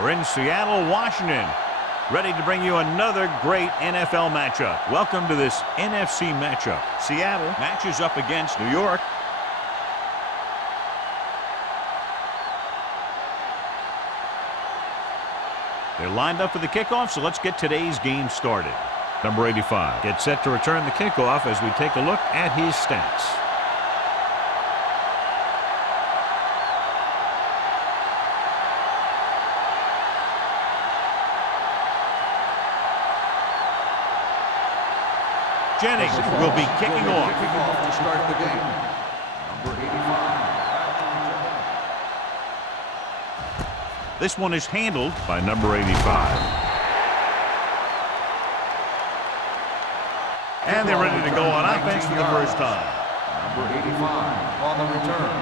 We're in Seattle, Washington, ready to bring you another great NFL matchup. Welcome to this NFC matchup. Seattle matches up against New York. They're lined up for the kickoff, so let's get today's game started. Number 85 gets set to return the kickoff as we take a look at his stats. Jennings will be kicking off. To start the game. Number 85. This one is handled by number 85. And they're ready to go on offense for the first time. Number 85 on the return.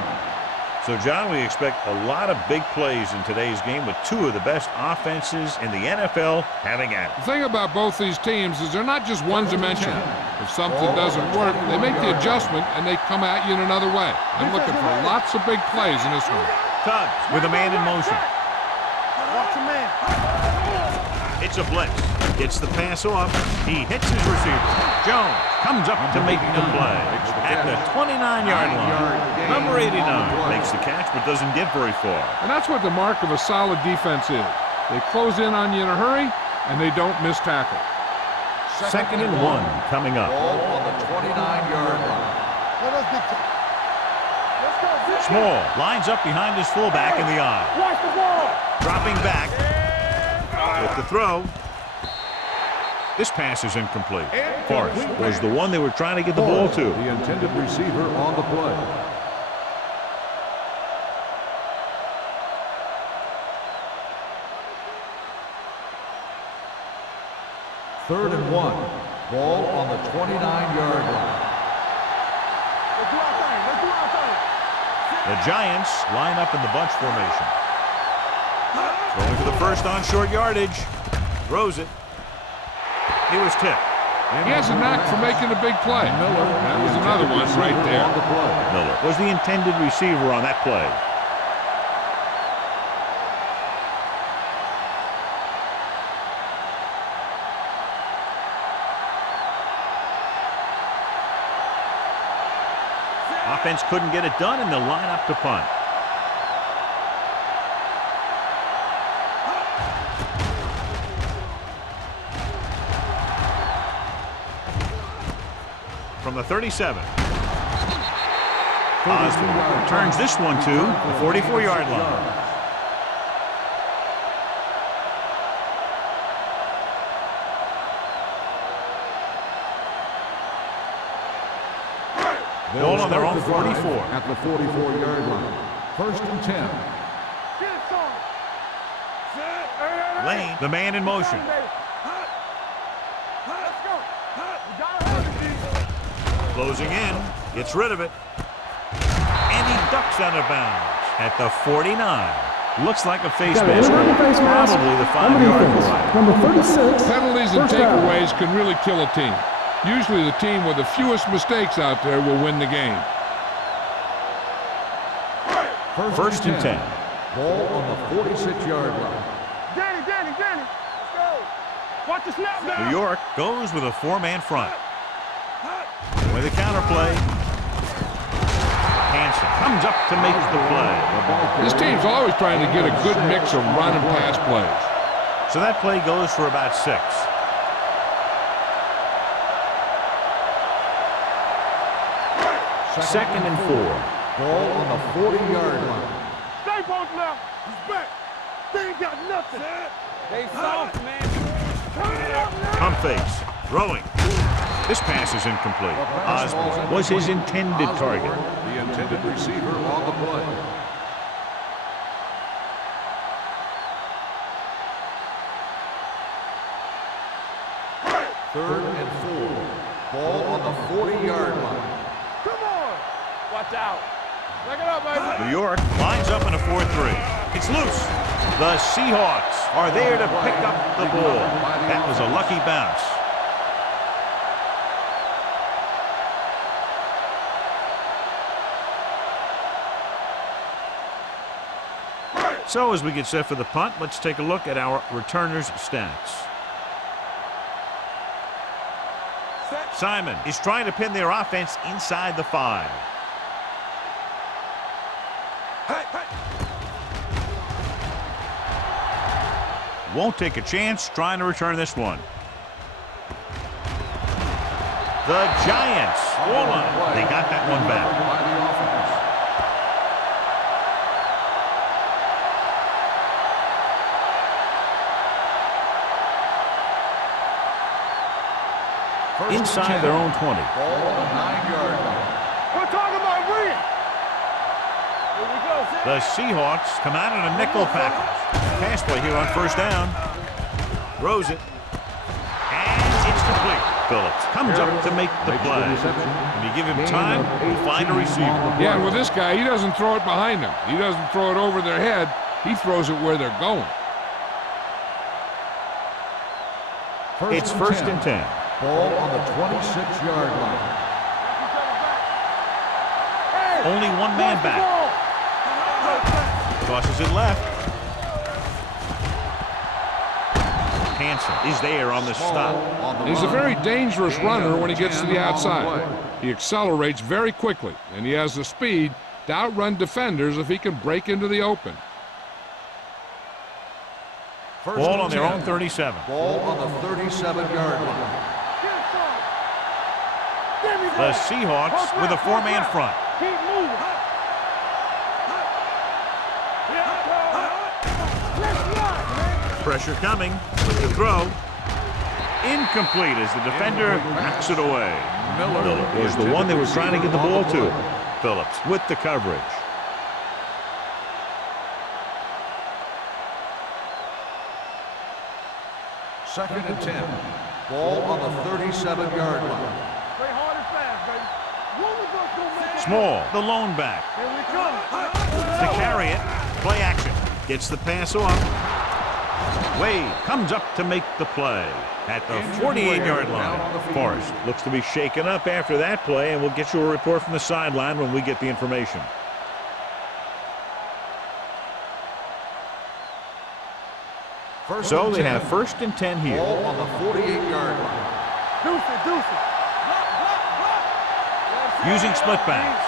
So, John, we expect a lot of big plays in today's game with two of the best offenses in the NFL having at it. The thing about both these teams is they're not just one-dimensional. If something doesn't work, they make the adjustment and they come at you in another way. I'm looking for lots of big plays in this one. Tubbs with a man in motion. It's a blitz. Gets the pass off. He hits his receiver. Jones comes up to make the play at the 29-yard line. Number 89 makes the catch but doesn't get very far. And that's what the mark of a solid defense is. They close in on you in a hurry, and they don't miss tackle. Second and one coming up. Ball on the 29-yard line. Small lines up behind his fullback in the eye. Dropping back with the throw. This pass is incomplete. Forrest was the one they were trying to get the ball to. The intended receiver on the play. Third and one. Ball on the 29-yard line. The Giants line up in the bunch formation. Going for the first on short yardage. Throws it. He was tipped. He has a knack for making a big play. That was another one right there. Miller was the intended receiver on that play. Offense couldn't get it done, and they'll line up to punt. From the 37. Osborne returns this one to the 44-yard line. Ball on their own 44. At the 44-yard line. First and 10. Lane, the man in motion. Closing in, gets rid of it. And he ducks out of bounds at the 49. Looks like a face mask. Probably the 5-yard line. Number 36. Penalties and takeaways can really kill a team. Usually the team with the fewest mistakes out there will win the game. First and 10. Ball on the 46-yard line. Danny, let's go. Watch the snap down. New York goes with a 4-man front. With a counterplay. Hansen comes up to make the play. This team's always trying to get a good mix of run and pass plays. So that play goes for about 6. Second and 4. Ball on the 40-yard line. Stay both now. He's back. They ain't got nothing. They soft, man. Turn it up now. Pump fakes. Throwing. This pass is incomplete. Osborne was his intended target. The intended receiver on the play. Third and 4. Ball on the 40-yard line. Come on. Watch out. Back it up, baby. New York lines up in a 4-3. It's loose. The Seahawks are there to pick up the ball. That was a lucky bounce. So as we get set for the punt, let's take a look at our returners' stats. Simon is trying to pin their offense inside the 5. Won't take a chance trying to return this one. The Giants, hold on. They got that one back. Inside their own 20. Ball on the 9-yard line. We're talking about Reed. Here we go. The Seahawks come out in a nickel package. Pass play here on first down. Throws it. And it's complete. Phillips comes up to make the play. When you give him time, he'll find a receiver. Yeah, and with this guy, he doesn't throw it behind them. He doesn't throw it over their head. He throws it where they're going. It's first and 10. Ball on the 26-yard line. Only one man back. Tosses it left. Hanson is there on the stop. He's a very dangerous runner when he gets to the outside. He accelerates very quickly, and he has the speed to outrun defenders if he can break into the open. Ball on their own 37. Ball on the 37-yard line. The Seahawks with a 4-man front. Keep moving. Pressure coming with the throw. Incomplete as the defender knocks it away. Miller was the one they were trying to get the ball to. Phillips with the coverage. Second and 10. Ball on the 37-yard line. Play hard and fast, baby. One of us gonna make it. Small, the lone back. Here we come. To carry it, play action. Gets the pass off. Wade comes up to make the play at the 48-yard line. Forrest looks to be shaken up after that play, and we'll get you a report from the sideline when we get the information. So they have first and 10 here. Ball on the 48-yard line. Deuce it, deuce it. Using split backs.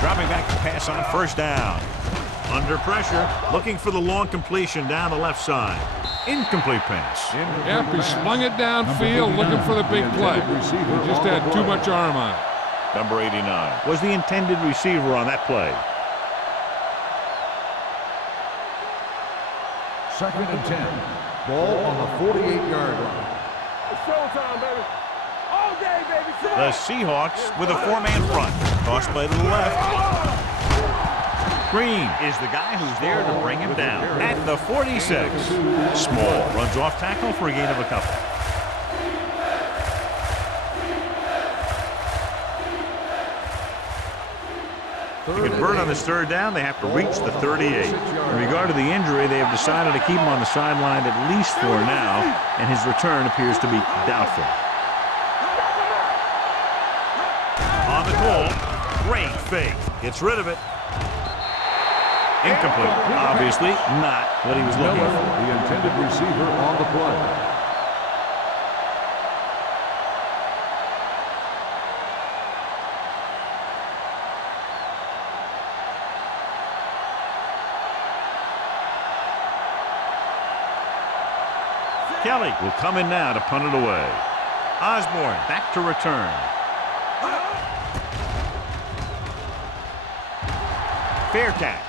Dropping back to pass on first down. Under pressure, looking for the long completion down the left side. Incomplete pass. Yep, he slung it downfield looking for the big play. He just had too much arm on it. Number 89 was the intended receiver on that play. Second and 10. Ball on the 48-yard line. It's showtime, baby. All day, baby. The Seahawks with a 4-man front. Toss play to the left. Green is the guy who's there to bring him down at the 46. Small runs off tackle for a gain of a couple. To convert on this third down, they have to reach the 38. In regard to the injury, they have decided to keep him on the sideline at least for now, and his return appears to be doubtful. On the goal, great fake. Gets rid of it. Incomplete. Obviously not what he was looking for. The intended receiver on the play. Kelly will come in now to punt it away. Osborne back to return. Fair catch.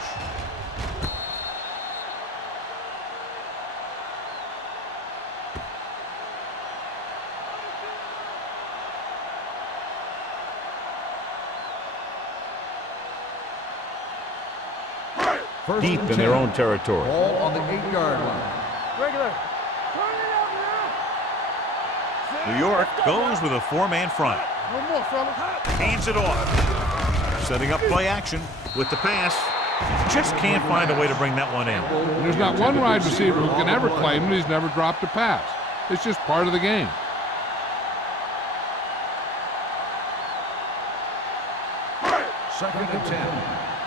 Deep in their own territory. Ball on the 8-yard line. Regular. Turn it up now. New York goes with a 4-man front. No more, fella. Hands it off. Setting up play action with the pass. Just can't find a way to bring that one in. There's not one wide receiver who can ever claim that he's never dropped a pass. It's just part of the game. Second and 10.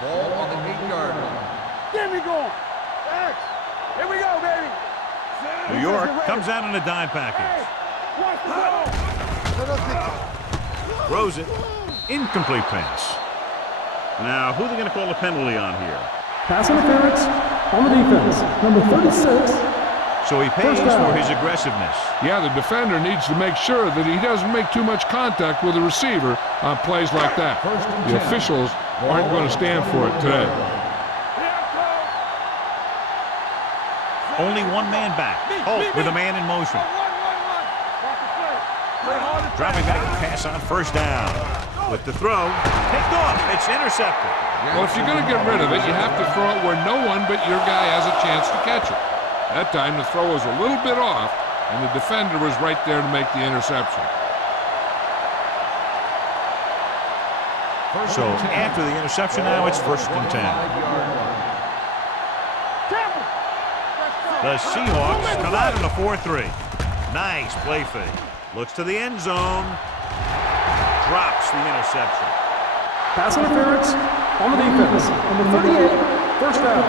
Ball on the 8-yard line. Get me going. X. Here we go, baby. New York comes out in a dime package. Watch the ball. Throws it. Incomplete pass. Now, who are they going to call a penalty on here? Pass interference on the defense, number 36. So he pays for his aggressiveness. Yeah, the defender needs to make sure that he doesn't make too much contact with the receiver on plays like that. The officials aren't going to stand for it today. Only one man back. Holt with a man in motion. Dropping back to pass on first down. With the throw, picked off. It's intercepted. Well, if you're going to get rid of it, you have to throw it where no one but your guy has a chance to catch it. That time, the throw was a little bit off, and the defender was right there to make the interception. So after the interception now, it's 1st and 10. The Seahawks come out in a 4-3. Nice play fake. Looks to the end zone. Drops the interception. Pass interference on the defense, number 38, first down.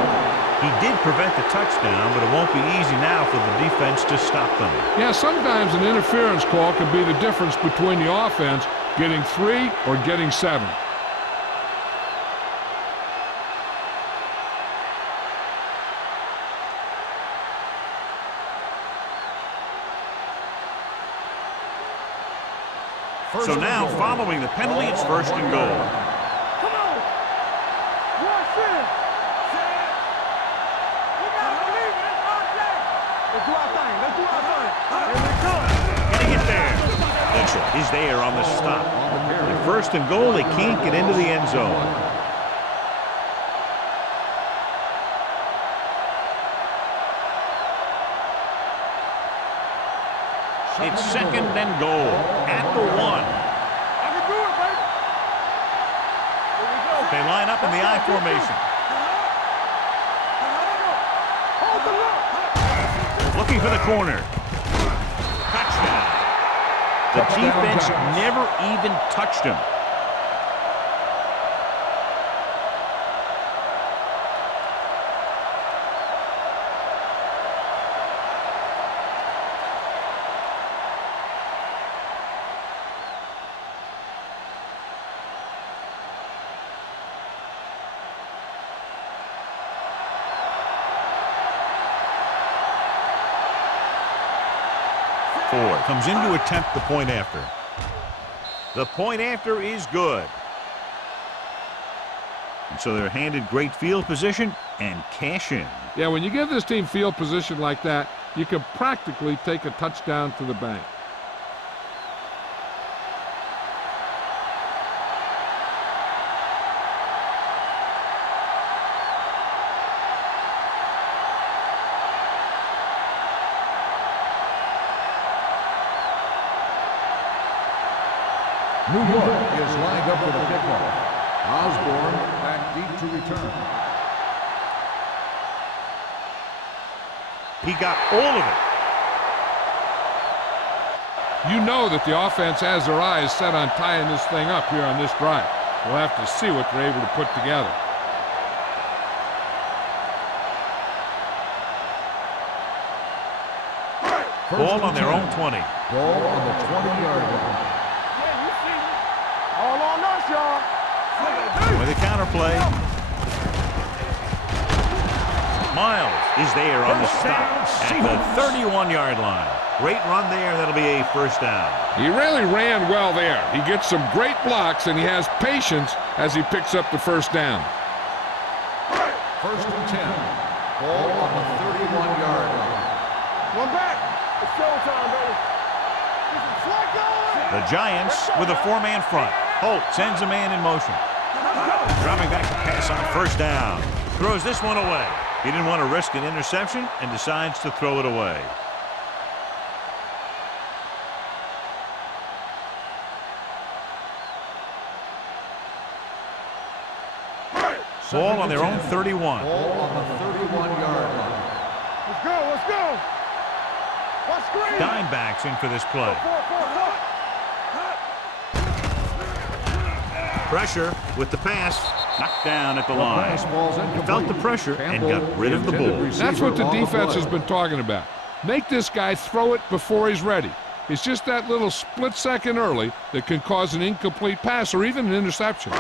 He did prevent the touchdown, but it won't be easy now for the defense to stop them. Yeah, sometimes an interference call can be the difference between the offense getting 3 or getting 7. So now, following the penalty, it's 1st and goal. Come on. Watch this. We got to believe it. It's our day. Let's do our thing. Let's do our thing. Here we come. Getting it there. Mitchell is there on the stop. At 1st and goal, they can't get into the end zone. It's 2nd and goal at the 1. I can do it, baby. Here we go. They line up in the I formation. Hold the look. Looking for the corner. Touchdown. The defense never even touched him. Comes in to attempt the point after. The point after is good. And so they're handed great field position and cash in. Yeah, when you give this team field position like that, you can practically take a touchdown to the bank. New York is lined up for the kickoff. Osborne back deep to return. He got all of it. You know that the offense has their eyes set on tying this thing up here on this drive. We'll have to see what they're able to put together. Ball on their own 20. Ball on the 20-yard line. Yeah, you see me. All on us, y'all. With a counterplay. Miles is there on the stop at the 31-yard line. Great run there. That'll be a first down. He really ran well there. He gets some great blocks, and he has patience as he picks up the first down. 1st and 10. Ball on the 31-yard line. One back. It's showtime, baby. This is Flacco. The Giants with a 4-man front. Holt sends a man in motion. Dropping back to pass on first down. Throws this one away. He didn't want to risk an interception and decides to throw it away. Ball on their own 31. Ball on the 31-yard line. Let's go. Let's go. Watch screen. Dimebacks in for this play. Pressure with the pass. Knocked down at the line. He felt the pressure and got rid of the ball. That's what the defense has been talking about. Make this guy throw it before he's ready. It's just that little split second early that can cause an incomplete pass or even an interception.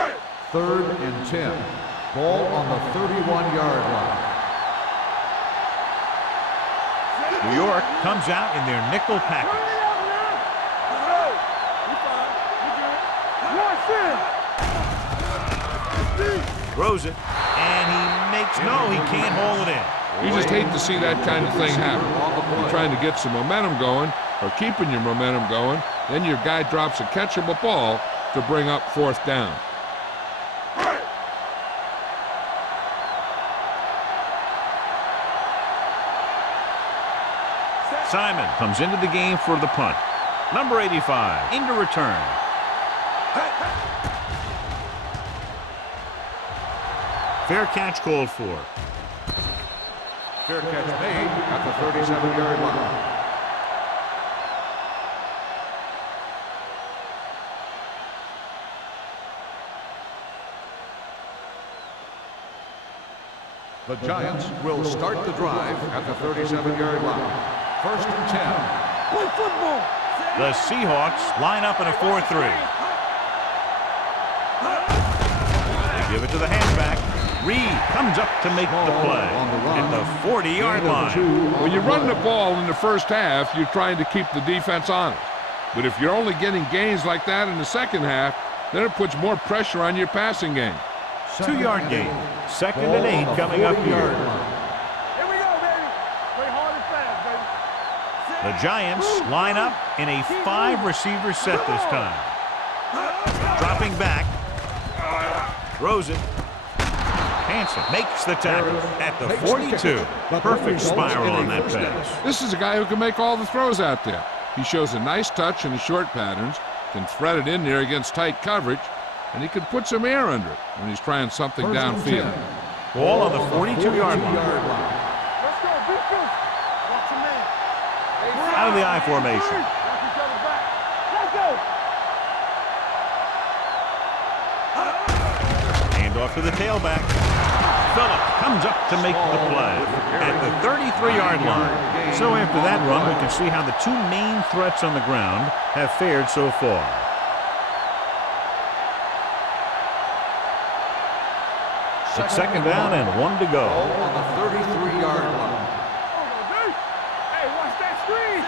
3rd and 10. Ball on the 31-yard line. New York comes out in their nickel package. Throws it, and he makes no, he can't haul it in. You just hate to see that kind of thing happen. You're trying to get some momentum going or keeping your momentum going, then your guy drops a catchable ball to bring up 4th down. Simon comes into the game for the punt. Number 85 into return. Fair catch called for. Fair catch made at the 37-yard line. The Giants will start the drive at the 37-yard line. 1st and 10. Play football. The Seahawks line up in a 4-3. They give it to the halfback. Reed comes up to make the play at the 40-yard line. When you run the ball in the first half, you're trying to keep the defense honest. But if you're only getting gains like that in the second half, then it puts more pressure on your passing game. 2-yard gain. 2nd and 8 coming up here. Here we go, baby. Play hard and fast, baby. The Giants line up in a 5-receiver set this time. Dropping back. Throws it. Hansen makes the tackle at the 42. Perfect spiral on that pass. This is a guy who can make all the throws out there. He shows a nice touch in the short patterns, can thread it in there against tight coverage, and he can put some air under it when he's trying something downfield. Ball on the 42-yard line. Let's go, defense. Watch your man. Out of the I formation. Knock each other back. Let's go. Hand off to the tailback. Phillip comes up to make the play at the 33-yard line. So after that run, we can see how the 2 main threats on the ground have fared so far. It's 2nd down and 1 to go. On the 33-yard line. Hey, watch that screen.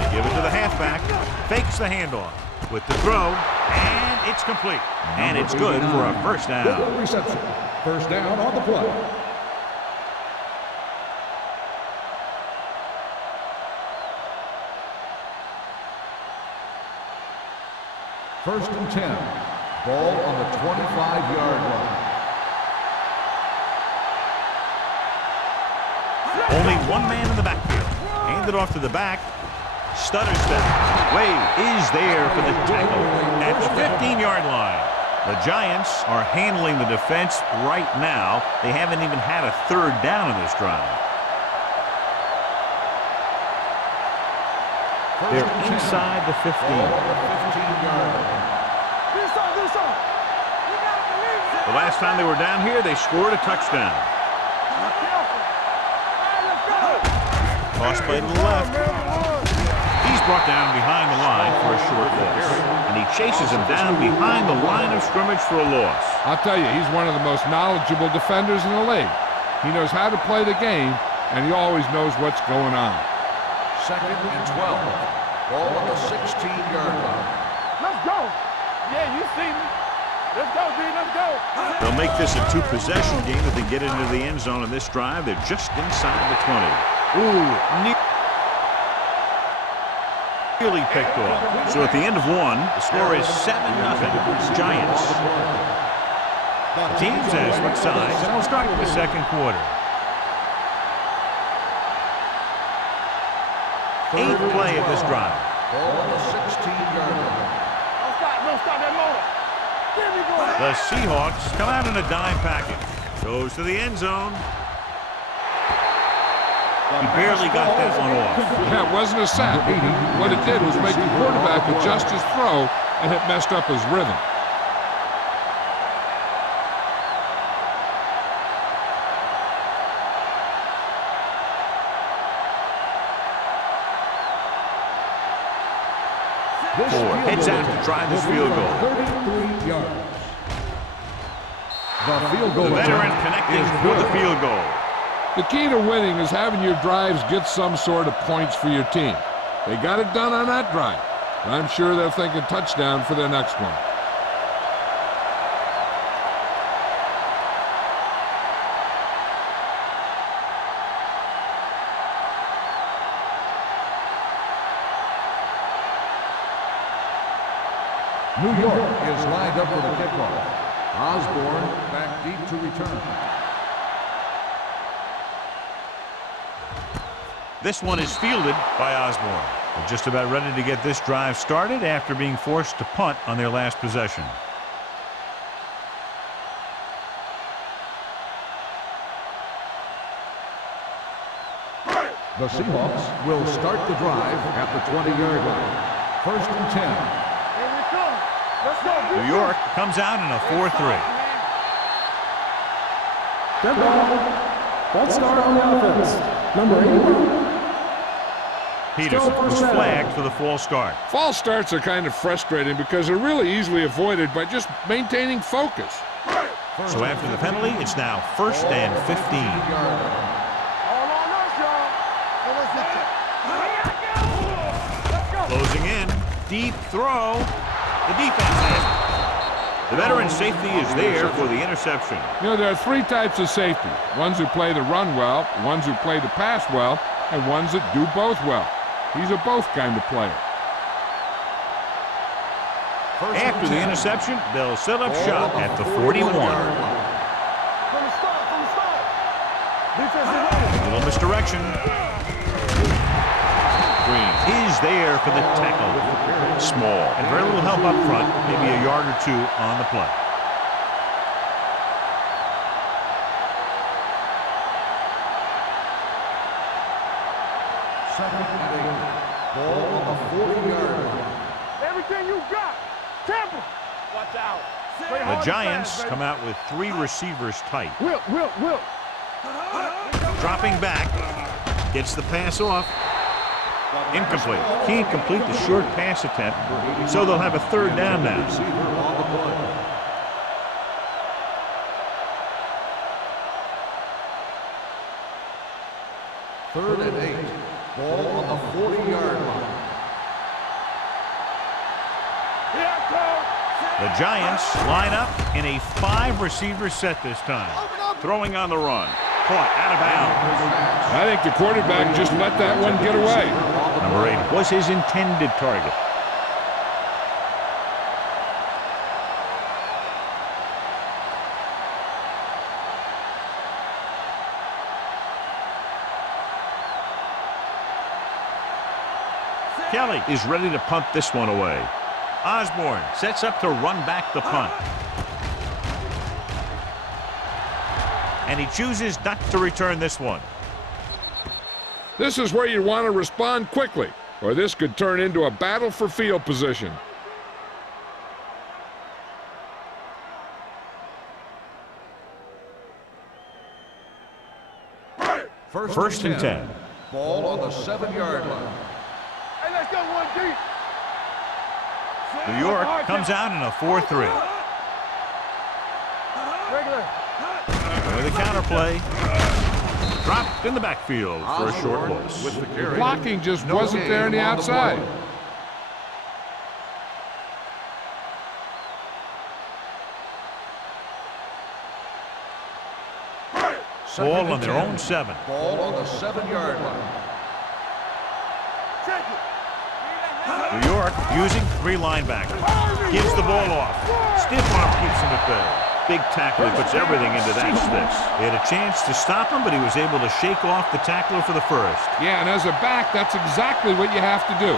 They give it to the halfback. Fakes the handoff with the throw, and it's complete. And it's good for a 1st down. Reception. 1st down on the play. First and 10. Ball on the 25-yard line. Only 1 man in the backfield. Handed off to the back. Stutter step. Wade is there for the tackle at the 15-yard line. The Giants are handling the defense right now. They haven't even had a 3rd down in this drive. They're inside the 15. The last time they were down here, they scored a touchdown. Toss play to the left. He's brought down behind the line for a short loss. And he chases him down behind the line of scrimmage for a loss. I'll tell you, he's one of the most knowledgeable defenders in the league. He knows how to play the game, and he always knows what's going on. 2nd and 12. Ball on the 16-yard line. Let's go. Yeah, you see me. Let's go, D. Let's go. They'll make this a 2-possession game if they get into the end zone in this drive. They're just inside the 20. Ooh, nearly picked off. So at the end of 1, the score is 7-0. Giants. Teams as switch sides, and we'll start the 2nd quarter. 8th play of this drive. Ball on the 16-yard line. Don't stop that motor. The Seahawks come out in a dime package. Goes to the end zone. He barely got that one off. Yeah, it wasn't a sack. What it did was make the quarterback adjust his throw and it messed up his rhythm. Ford heads out to try this field goal. 33 yards. The field goal The veteran attempt connecting is for the good. field goal. The key to winning is having your drives get some sort of points for your team. They got it done on that drive, and I'm sure they're thinking touchdown for their next one. New York is lined up for the kickoff. Osborne back deep to return. This one is fielded by Osborne. They're just about ready to get this drive started after being forced to punt on their last possession. The Seahawks will start the drive at the 20-yard line. 1st and 10. Here we come. Let's go. New York comes out in a 4-3. Dead ball. False start on the offense. Number 81. Peterson was flagged for the false start. False starts are kind of frustrating because they're really easily avoided by just maintaining focus. So after the penalty, it's now 1st and 15. All on us, y'all. Let's go. Closing in, deep throw. The defense has it. The veteran safety is there for the interception. You know, there are three types of safety. Ones who play the run well, ones who play the pass well, and ones that do both well. He's a both kind of player. After the interception, they'll set up shop at the 41. From the start. Defensive line. Little misdirection. Green is there for the tackle. Small and very little help up front, maybe a yard or two on the play. Second and 8. Ball on the 40-yard line. Everything you got. Tampa. Watch out. The Giants come out with 3 receivers tight. Will. Dropping back. Gets the pass off. Incomplete. Can't complete the short pass attempt, so they'll have a 3rd down now. Receiver on the play. Third and 8. Ball on the 40-yard line. The Giants line up in a 5-receiver set this time. Throwing on the run. Caught out of bounds. I think the quarterback just let that one get away. Number 8 was his intended target. Kelly is ready to punt this one away. Osborne sets up to run back the punt. And he chooses not to return this one. This is where you want to respond quickly, or this could turn into a battle for field position. First and 10. Ball on the 7-yard line. Hey, let's go one deep. New York comes out in a 4-3. Regular. With a counterplay. Dropped in the backfield for a short loss. With the carry. Blocking just wasn't there on the outside. Ball on their own 7. Ball on the 7-yard line. Check it. New York using 3 linebackers. Gives the ball off. Stiff arm keeps him at bay. Big tackle. He puts everything into that stick. They had a chance to stop him, but he was able to shake off the tackler for the first. Yeah, and as a back, that's exactly what you have to do.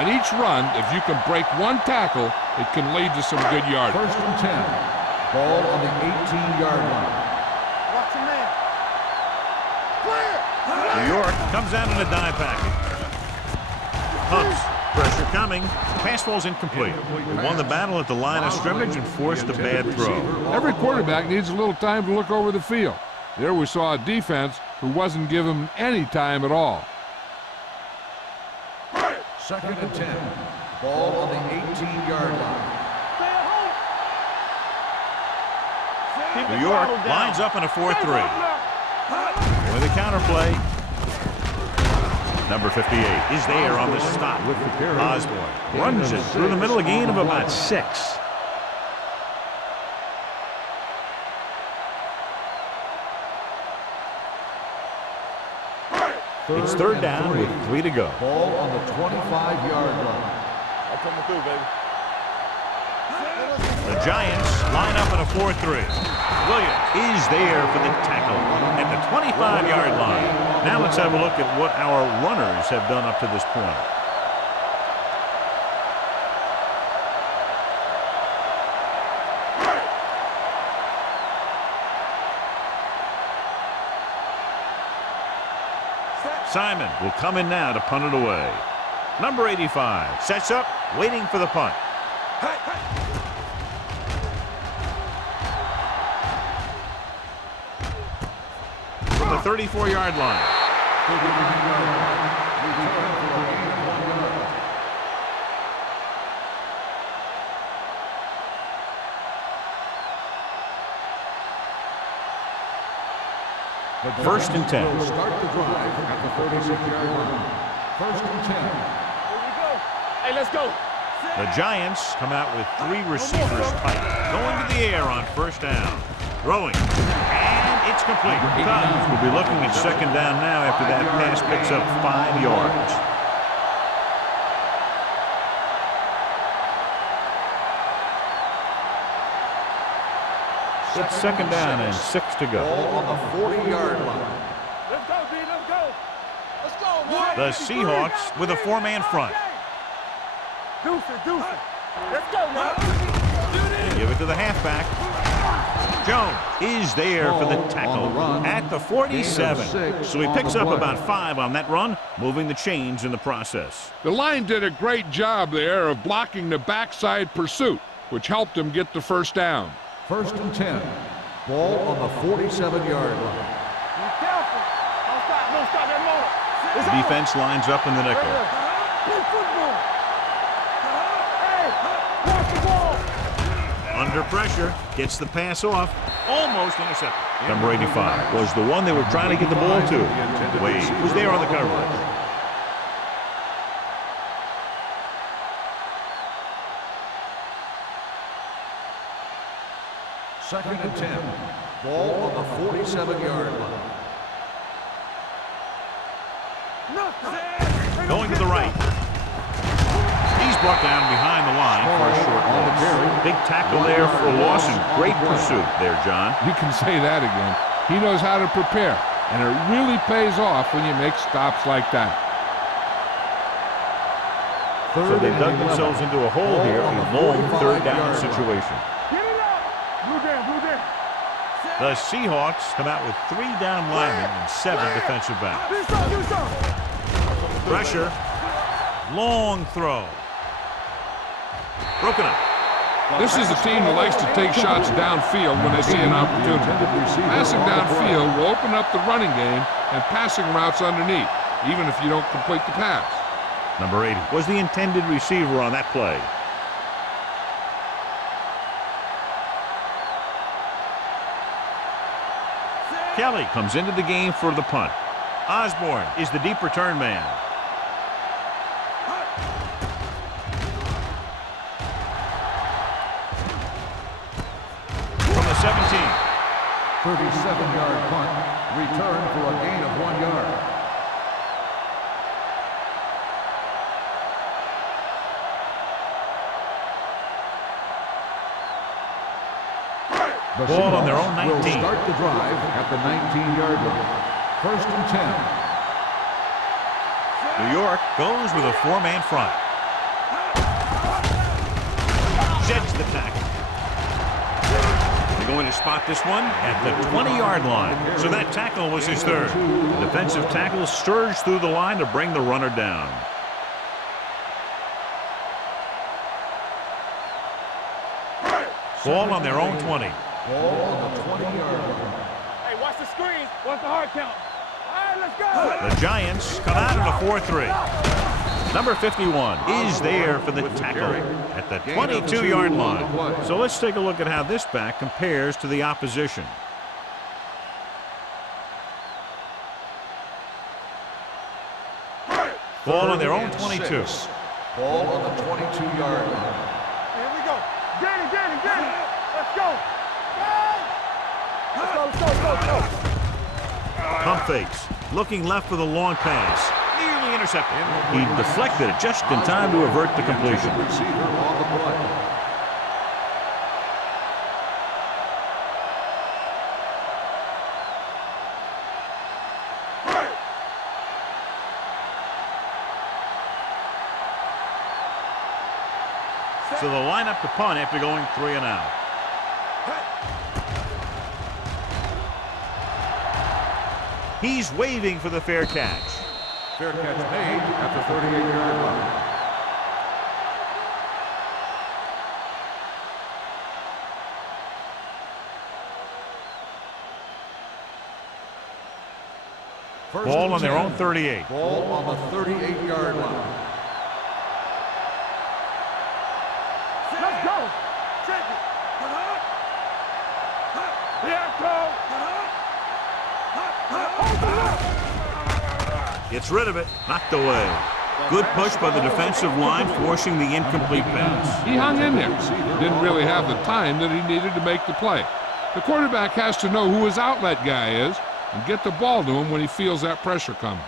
On each run, if you can break one tackle, it can lead to some good yardage. First and 10. Ball on the 18-yard line. Watch your man. Clear. New York comes out in a dime package. Pumps. Pressure coming. Pass falls incomplete. He won the battle at the line of scrimmage and forced a bad throw. Every quarterback needs a little time to look over the field. There we saw a defense who wasn't given any time at all. 2nd and 10. Ball on the 18-yard line. New York lines up in a 4-3. With a counter play. Number 58 is there on the stop. Osborne runs it through the middle, a gain of about 6. It's 3rd down with 3 to go. Ball on the 25-yard line. I'm coming through, baby. The Giants line up in a 4-3. Williams is there for the tackle at the 25-yard line. Now let's have a look at what our runners have done up to this point. Simon will come in now to punt it away. Number 85 sets up, waiting for the punt. From the 34-yard line. First and 10. Will start the drive at the 36-yard line. 1st and 10. Here we go. Hey, let's go. The Giants come out with 3 receivers tight. Going to the air on 1st down. Throwing. And it's complete. Cubs will be looking at 2nd down now after that pass picks up 5 yards. It's 2nd down and 6 to go. Ball on the 40-yard line. Let's go, D. Let's go. Let's go, man. The Seahawks with a 4-man front. Deuce it. Let's go, man. They give it to the halfback. Jones is there for the tackle at the 47. So he picks up about 5 on that run, moving the chains in the process. The line did a great job there of blocking the backside pursuit, which helped him get the 1st down. 1st and 10. Ball on the 47-yard line. Be careful. Don't stop that motor. The defense lines up in the nickel. Play football. Hey, watch the ball. Under pressure, gets the pass off, almost intercepted. Number 85 was the one they were trying to get the ball to. Wade was there on the coverage. Second and 10. Ball on the 47-yard line. Going to the right. He's brought down behind the line for a short loss. Big tackle there for a loss and great pursuit there, John. You can say that again. He knows how to prepare, and it really pays off when you make stops like that. So they dug themselves into a hole here, a long 3rd down situation. The Seahawks come out with 3 down linemen and 7 defensive backs. Pressure. Long throw. Broken up. This is a team that likes to take shots downfield when they see an opportunity. Passing downfield will open up the running game and passing routes underneath, even if you don't complete the pass. Number 80 was the intended receiver on that play. Kelly comes into the game for the punt. Osborne is the deep return man. From the 17. 37-yard punt. Return for a gain of 1 yard. The Ball on their own Seahawks 19. will start the drive at the 19-yard line. 1st and 10. New York goes with a 4-man front. Jets the tackle. They're going to spot this one at the 20-yard line. So that tackle was his 3rd. The defensive tackle surged through the line to bring the runner down. Ball on their own 20. Ball on the 20-yard line. Hey, watch the screens. Watch the hard count. All right, let's go. The Giants come out in a 4-3. Number 51 is there for the tackle at the 22-yard line. So let's take a look at how this back compares to the opposition. Ball on their own 22. Ball on the 22-yard line. Here we go. Danny. Let's go. Let's go. Pump fakes. Looking left for the long pass. Nearly intercepted. He deflected it just in time to avert the completion. Receiver on the play. So they'll line up to punt after going 3 and out. He's waving for the fair catch. Fair catch made at the 38-yard line. Ball on their own 38. Ball on the 38-yard line. Let's go. Check it. Gets rid of it. Knocked away. Good push by the defensive line, forcing the incomplete pass. He hung in there. Didn't really have the time that he needed to make the play. The quarterback has to know who his outlet guy is and get the ball to him when he feels that pressure coming.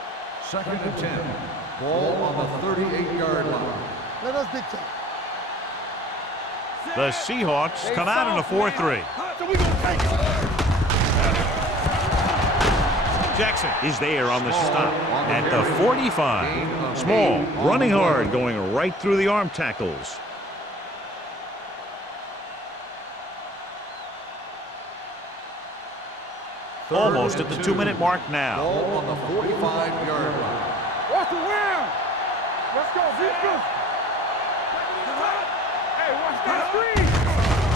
2nd and 10. Ball on the 38-yard line. Let us dictate. The Seahawks come out in a 4-3. So we gonna take it. Jackson is there on the stop at the 45. Small, running hard, going right through the arm tackles. Almost at the 2-minute mark now. Ball on the 45-yard line. Watch the wheel. Let's go, defense. Hey, watch that screen.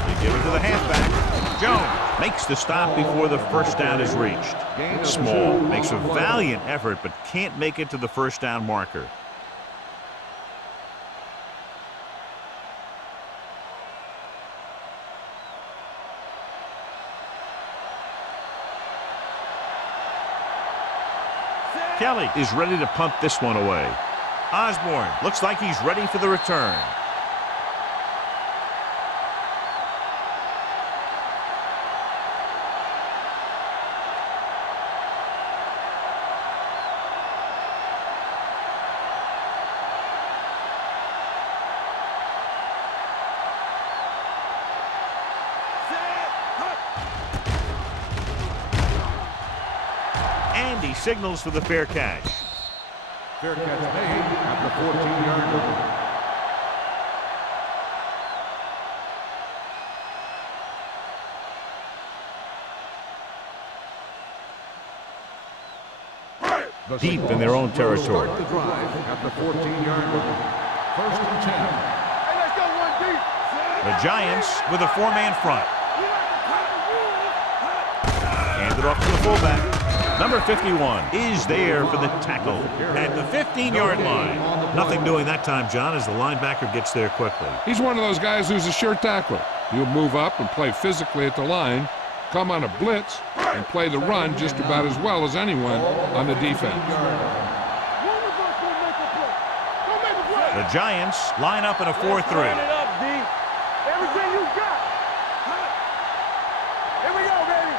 They give it to the halfback. Jones makes the stop before the first down is reached. Small makes a valiant effort but can't make it to the first down marker. Kelly is ready to punt this one away. Osborne looks like he's ready for the return. And he signals for the fair catch. Fair catch made at the 14-yard line. Deep in their own territory. Start the drive at the 14-yard line. 1st and 10. Hey, let's go one deep. The Giants with a 4-man front. Hand it off to the fullback. Number 51 is there for the tackle at the 15-yard line. Nothing doing that time, John, as the linebacker gets there quickly. He's one of those guys who's a sure tackler. He'll move up and play physically at the line, come on a blitz, and play the run just about as well as anyone on the defense. The Giants line up in a 4-3. Everything you got. Here we go, baby.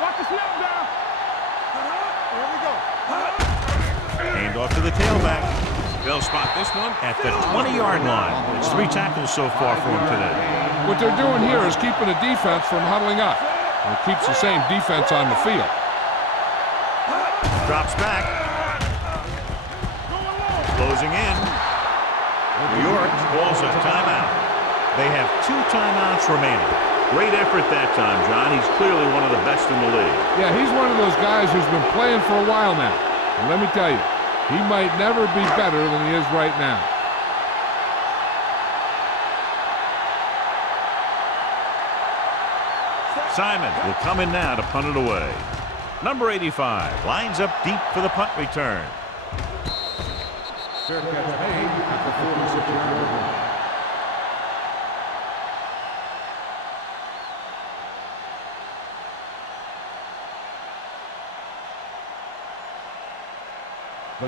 Watch the snap down. Here we go. Hand off to the tailback. They'll spot this one at the 20-yard line. It's 3 tackles so far for him today. What they're doing here is keeping the defense from huddling up. And it keeps the same defense on the field. Drops back. Closing in. New York calls a timeout. They have 2 timeouts remaining. Great effort that time, John. He's clearly one of the best in the league. Yeah, he's one of those guys who's been playing for a while now. And let me tell you, he might never be better than he is right now. Simon will come in now to punt it away. Number 85 lines up deep for the punt return. Fair catch made at the 46-yard line.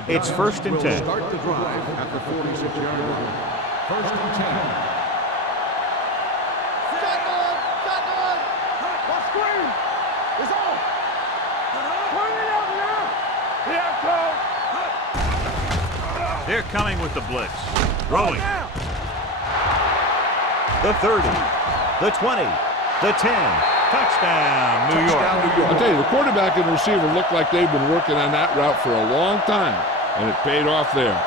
It's 1st and 10. Start the drive at the 46-yard line. 1st and 10. Shotgun! What screen? It's on! Turn it up now! Here I come! They're coming with the blitz. Throwing. The 30. The 20. The 10. Touchdown, New York. I'll tell you, the quarterback and the receiver look like they've been working on that route for a long time, and it paid off there.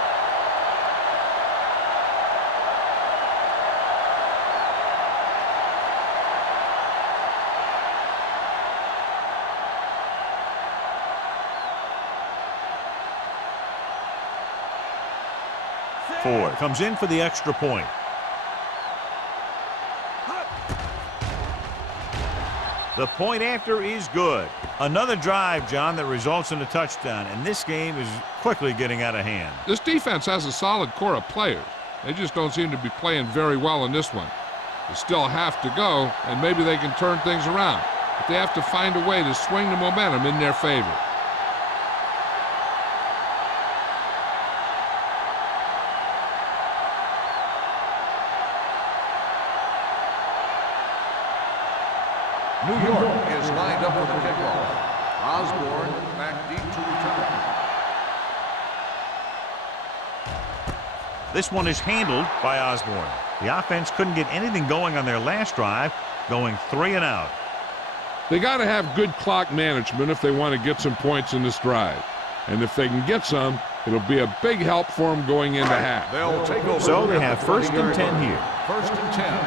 Ford comes in for the extra point. The point after is good. Another drive, John, that results in a touchdown, and this game is quickly getting out of hand. This defense has a solid core of players. They just don't seem to be playing very well in this one. They still have to go, and maybe they can turn things around. But they have to find a way to swing the momentum in their favor. New York is lined up for the kickoff. Osborne back deep to return. This one is handled by Osborne. The offense couldn't get anything going on their last drive, going 3 and out. They got to have good clock management if they want to get some points in this drive. And if they can get some, it'll be a big help for them going into half. They'll take over. So they have 1st and 10 here. 1st and 10.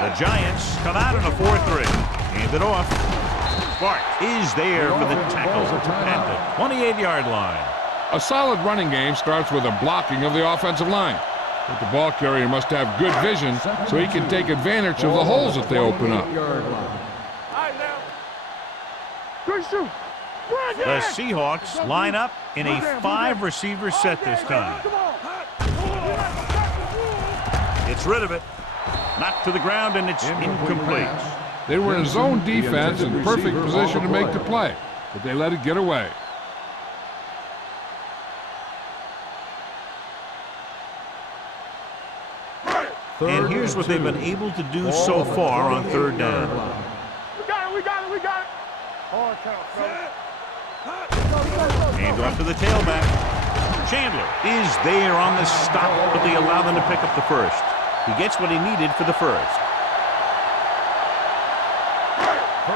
The Giants come out on a 4-3. Hand it off. Bart is there for the tackle at the 28-yard line. A solid running game starts with a blocking of the offensive line. But the ball carrier must have good vision so he can take advantage of the holes that they open up. The Seahawks line up in a 5-receiver set this time. Gets rid of it. Knocked to the ground, and it's incomplete. They were in zone defense in perfect position to make the play, but they let it get away. And here's what they've been able to do so far on 3rd down. We got it! Hard count, Hand off to the tailback. Chandler is there on the stop, but they allow them to pick up the first. He gets what he needed for the first.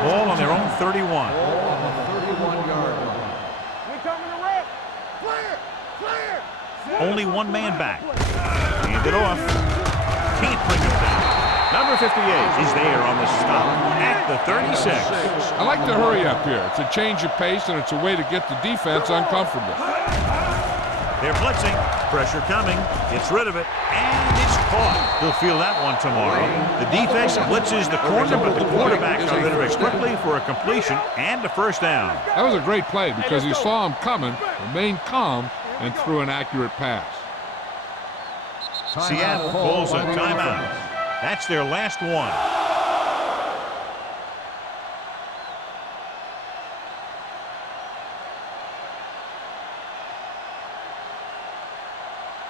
Ball on their own 31. Ball on the 31-yard line. We coming to red. Clear! Only one man back. Hand it off. Can't bring it down. Number 58 is there on the stop at the 36. I like the hurry up here. It's a change of pace, and it's a way to get the defense uncomfortable. They're blitzing. Pressure coming. Gets rid of it. And it's caught. They'll feel that one tomorrow. The defense blitzes the corner, but the quarterback got rid of it quickly for a completion and a 1st down. That was a great play because he saw him coming, remained calm, and threw an accurate pass. Seattle calls a timeout. That's their last one.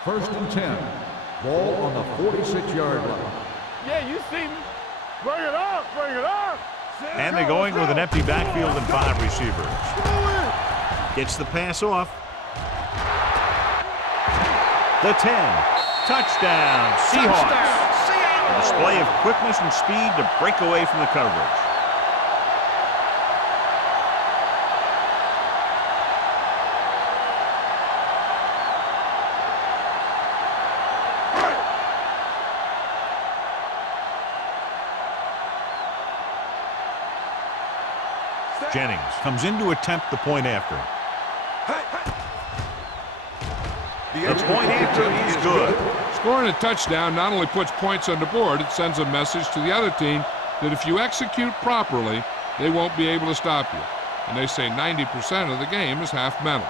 First and 10. Ball on the 46-yard line. Yeah, you see me. Bring it up! And they're going with an empty backfield and 5 receivers. Gets the pass off. The 10. Touchdown, Seahawks. A display of quickness and speed to break away from the coverage. Jennings comes in to attempt the point after. The point after is good. Scoring a touchdown not only puts points on the board, it sends a message to the other team that if you execute properly, they won't be able to stop you. And they say 90% of the game is half mental.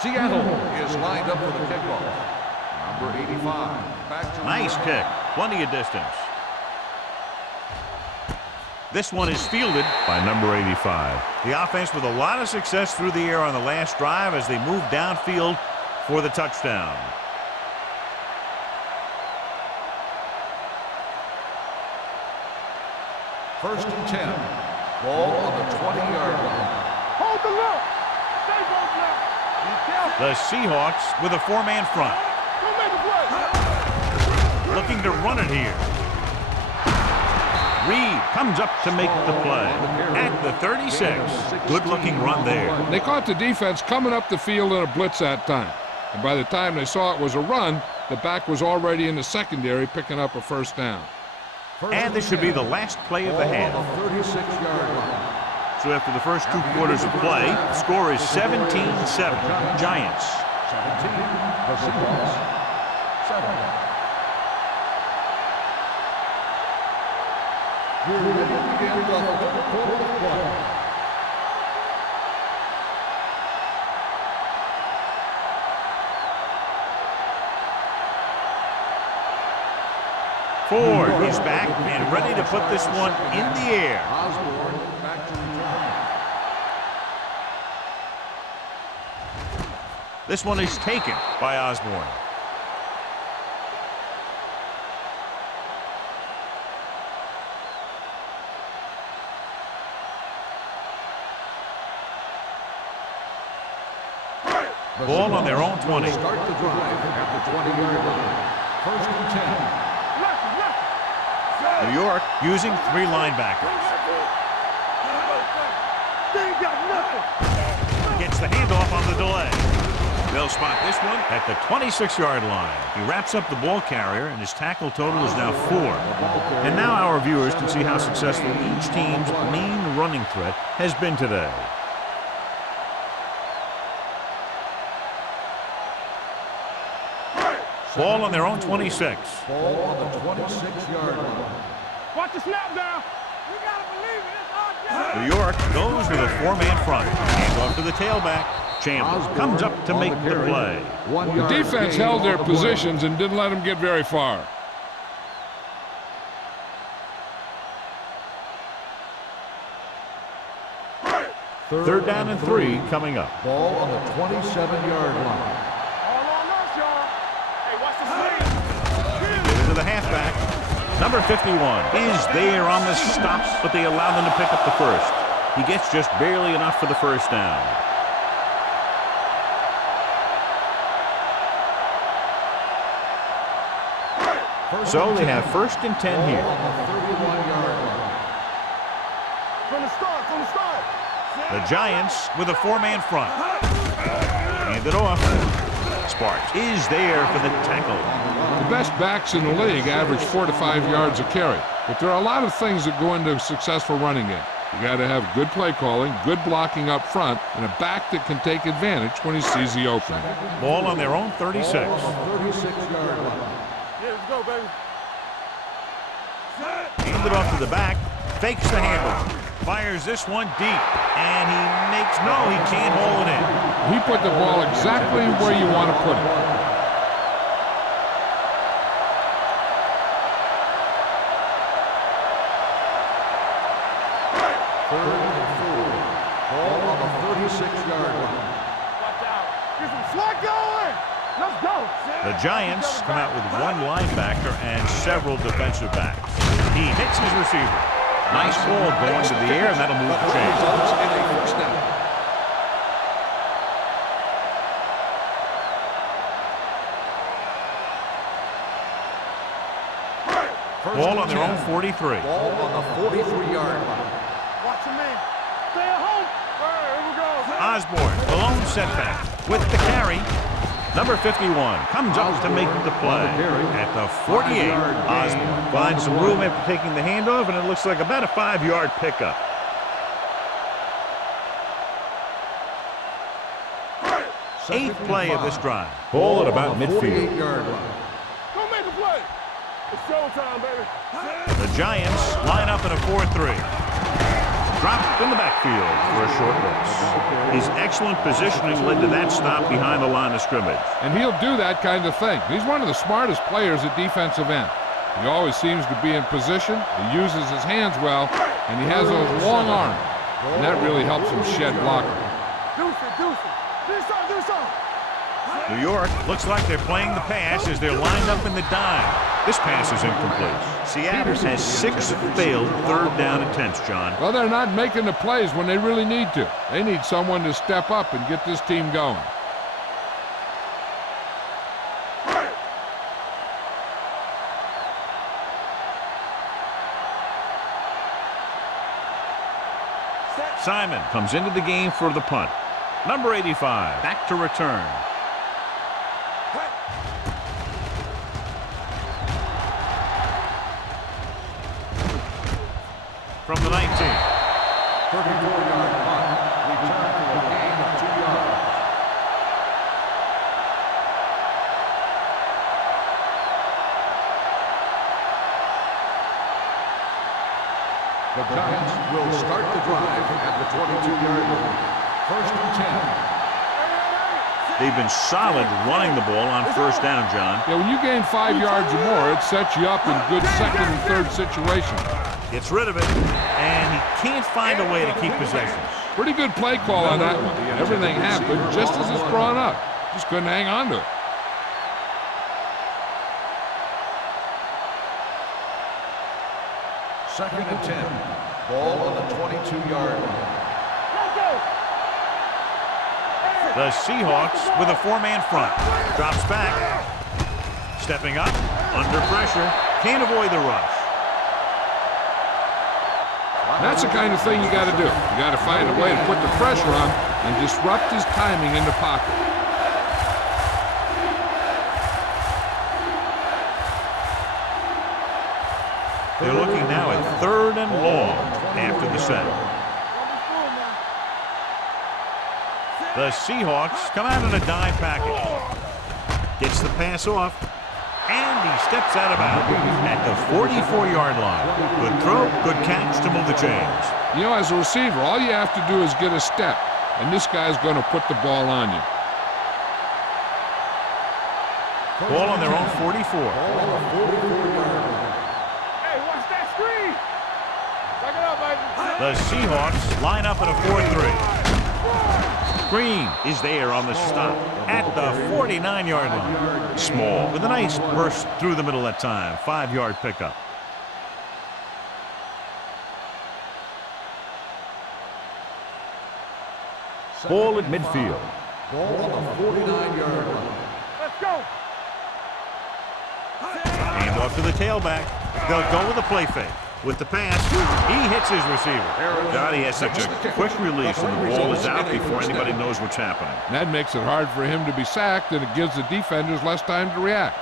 Seattle is lined up for the kickoff. Number 85. Back to nice kick. Plenty of distance. This one is fielded by number 85. The offense with a lot of success through the air on the last drive as they move downfield for the touchdown. First and 10. Ball on the 20-yard line. Hold the look. Stay close now. The Seahawks with a four-man front. Don't make a play. Looking to run it here. Reed comes up to make the play at the 36. Good-looking run there. They caught the defense coming up the field in a blitz that time. And by the time they saw it was a run, the back was already in the secondary picking up a first down. And this should be the last play of the half. So after the first 2 quarters of play, the score is 17-7. Giants. 17. The Seahawks. 7. We're ready to begin the third quarter of play. Ford is back and ready to put this one in the air. Osborne back to return. This one is taken by Osborne. Ball on their own 20. Start the drive at the 20-yard line. First and 10. New York using 3 linebackers. Gets the handoff on the delay. They'll spot this one at the 26-yard line. He wraps up the ball carrier, and his tackle total is now 4. And now our viewers can see how successful each team's main running threat has been today. Ball on their own 26. Ball on the 26-yard line. Watch the snap down. You gotta believe it. It's our job. New York goes with a 4-man front. Hands off to the tailback. Chandler comes up to make the play. The defense held their positions and didn't let them get very far. Third down and 3 coming up. Ball on the 27-yard line. All on us, y'all. Hey, watch the Give it to the halfback. Number 51 is there on the stop, but they allow them to pick up the first. He gets just barely enough for the first down. So they have first and 10 here. From the start. The Giants with a 4-man front. Hand it off. Sparks is there for the tackle. The best backs in the league average 4 to 5 yards a carry. But there are a lot of things that go into a successful running game. You got to have good play calling, good blocking up front, and a back that can take advantage when he sees the opening. Ball on their own 36. 36-yard line. Yeah, let's go, baby. Hand it off to the back. Fakes the handle. Fires this one deep. And he can't hold it in. He put the ball exactly where you want to put it. Third and 4. Ball on the 36-yard line. Watch out. Get some slot going. Let's go. The Giants come out with 1 linebacker and several defensive backs. He hits his receiver. Nice ball going to the air, and that'll move the chains. Ball on their own 43. Ball on the 43-yard line. Watch him in. Stay at home. All right, here we go. Osborne, the lone setback with the carry. Number 51 comes up to make the play. At the 48, Osborne finds some room after taking the handoff, and it looks like about a 5-yard pickup. Eighth play of this drive. Ball at about midfield. Go make a play. It's showtime, baby. The Giants line up in a 4-3. Dropped in the backfield for a short loss. His excellent positioning led to that stop behind the line of scrimmage. And he'll do that kind of thing. He's one of the smartest players at defensive end. He always seems to be in position. He uses his hands well, and he has those long arms. And that really helps him shed blocker. New York looks like they're playing the pass as they're lined up in the dime. This pass is incomplete. Seattle has 6 failed third down attempts, John. Well, they're not making the plays when they really need to. They need someone to step up and get this team going. Simon comes into the game for the punt. Number 85 back to return. From the 19. 34-yard punt. Return for a gain of 2 yards. The Giants will start the drive at the 22-yard line. First and 10. They've been solid running the ball on first down, John. Yeah, when you gain 5 yards or more, it sets you up in good second and third situations. Gets rid of it, and he can't find a way to keep possession. Pretty good play call on that one. Everything happened just as it's drawn up. Just couldn't hang on to it. Second and 10. Ball on the 22-yard line. The Seahawks with a 4-man front. Drops back. Stepping up. Under pressure. Can't avoid the rush. That's the kind of thing you got to do. You got to find a way to put the pressure on and disrupt his timing in the pocket. They're looking now at 3rd and long after the set. The Seahawks come out in a dime package. Gets the pass off, and he steps out of bounds at the 44-yard line. Good throw, good catch to move the chains. You know, as a receiver, all you have to do is get a step, and this guy's going to put the ball on you. Ball on their own 44. Hey, watch that screen. Back it up, baby. The Seahawks line up in a 4-3. Green is there on the stop at the 49-yard line. Small with a nice burst through the middle that time. 5-yard pickup. Ball at midfield. Ball on the 49-yard line. Let's go. Hand off to the tailback. They'll go with a play fake. With the pass, he hits his receiver. God, he has such a quick release, and the ball is out before anybody knows what's happening. And that makes it hard for him to be sacked, and it gives the defenders less time to react.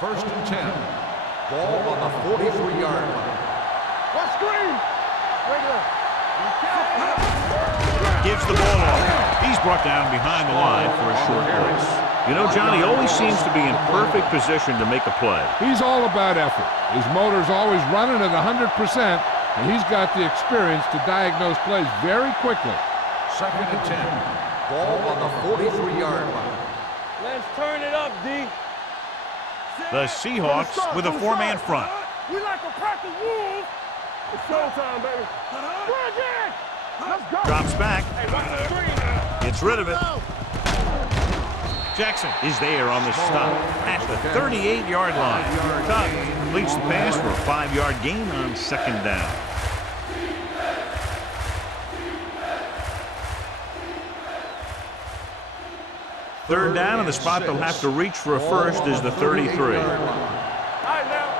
First and 10. Ball on the 43-yard line. What screen? Gives the ball off. He's brought down behind the line for a short race. You know, John, he always seems to be in perfect position to make a play. He's all about effort. His motor's always running at 100%, and he's got the experience to diagnose plays very quickly. Second and 10. Ball on the 43-yard line. Let's turn it up, D. The Seahawks with a 4-man front. We like to practice wolves. It's showtime, baby. Bring it. Let's go. Drops back. Hey, watch the screen now. Gets rid of it. Jackson is there on the stop at the 38-yard line. Tuck completes the pass for a 5-yard gain on second down. Third down, and the spot they'll have to reach for a first is the 33. All right, now.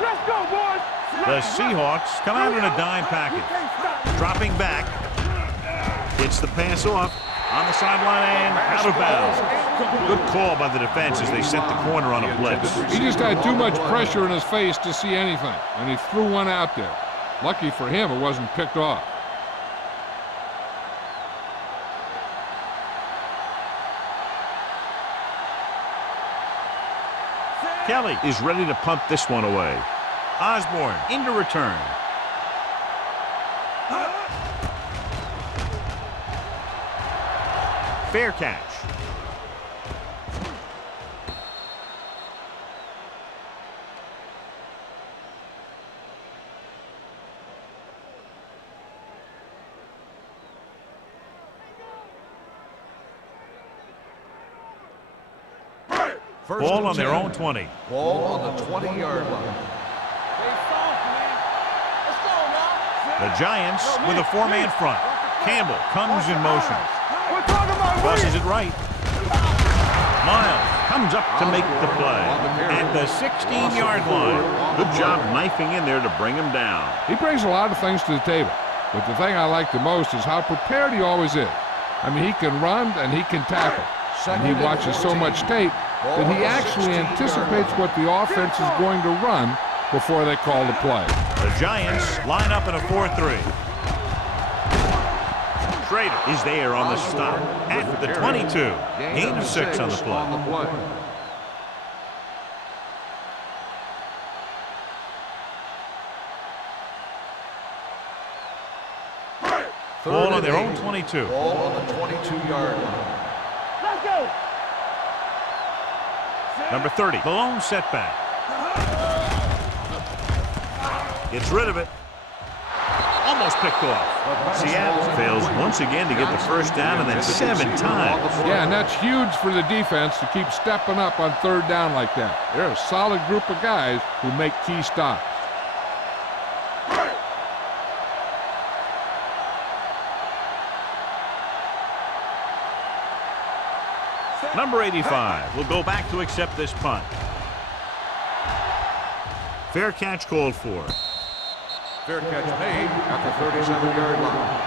Let's go, boys. The Seahawks come out in a dime package. Dropping back. Gets the pass off on the sideline and out of bounds. Good call by the defense as they sent the corner on a blitz. He just had too much pressure in his face to see anything, and he threw one out there. Lucky for him, it wasn't picked off. Kelly is ready to punt this one away. Osborne into return. Fair catch. Ball on their own 20. Ball on the 20-yard line. The Giants with a four-man front. Campbell comes in motion. Crosses it right. Miles comes up to make the play at the 16-yard line. Good job knifing in there to bring him down. He brings a lot of things to the table, but the thing I like the most is how prepared he always is. I mean, he can run and he can tackle. And he watches so much tape that he actually anticipates what the offense is going to run before they call the play. The Giants line up in a 4-3. Schrader is there on the stop at the 22. Gain of 6 on the play. Ball on their own 22. Ball on the 22-yard line. Let's go. Number 30, the lone setback. Gets rid of it. Almost picked off. Seattle fails once again to get the first down, and then 7 times. Yeah, and that's huge for the defense to keep stepping up on third down like that. They're a solid group of guys who make key stops. Number 85 will go back to accept this punt. Fair catch called for. Fair catch made at the 37-yard line.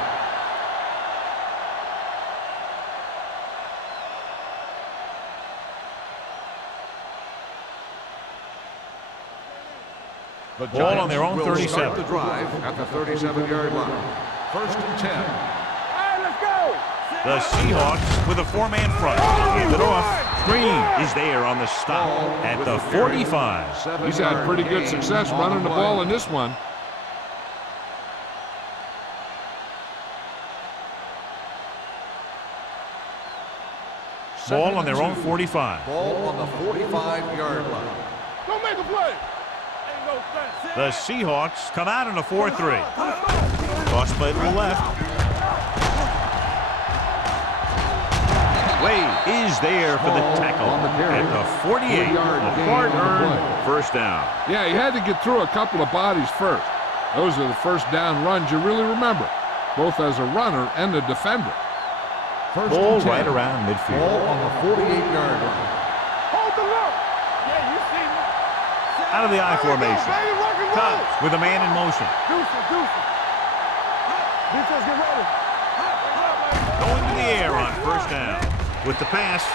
The Ball on their own will 37. start the drive at the 37-yard line. 1st and 10. Hey, let's go. The Seahawks with a four-man front. Hand it off. Green is there on the stop at the 45. He's had pretty good success running the ball in this one. Ball on their own 45. Ball on the 45-yard line. Don't make a play. Ain't no sense. The Seahawks come out in a 4-3. Toss play to the left. Wade is there for the tackle at the 48. A hard-earned first down. Yeah, he had to get through a couple of bodies first. Those are the first down runs you really remember, both as a runner and a defender. Ball right around midfield. Ball on the 48-yard line. Hold the look. Yeah, you see me. Out of the I formation. Baby, rock and roll. Cubs with a man in motion. Deuces. Defense, get ready. Going to the air on first down. With the pass.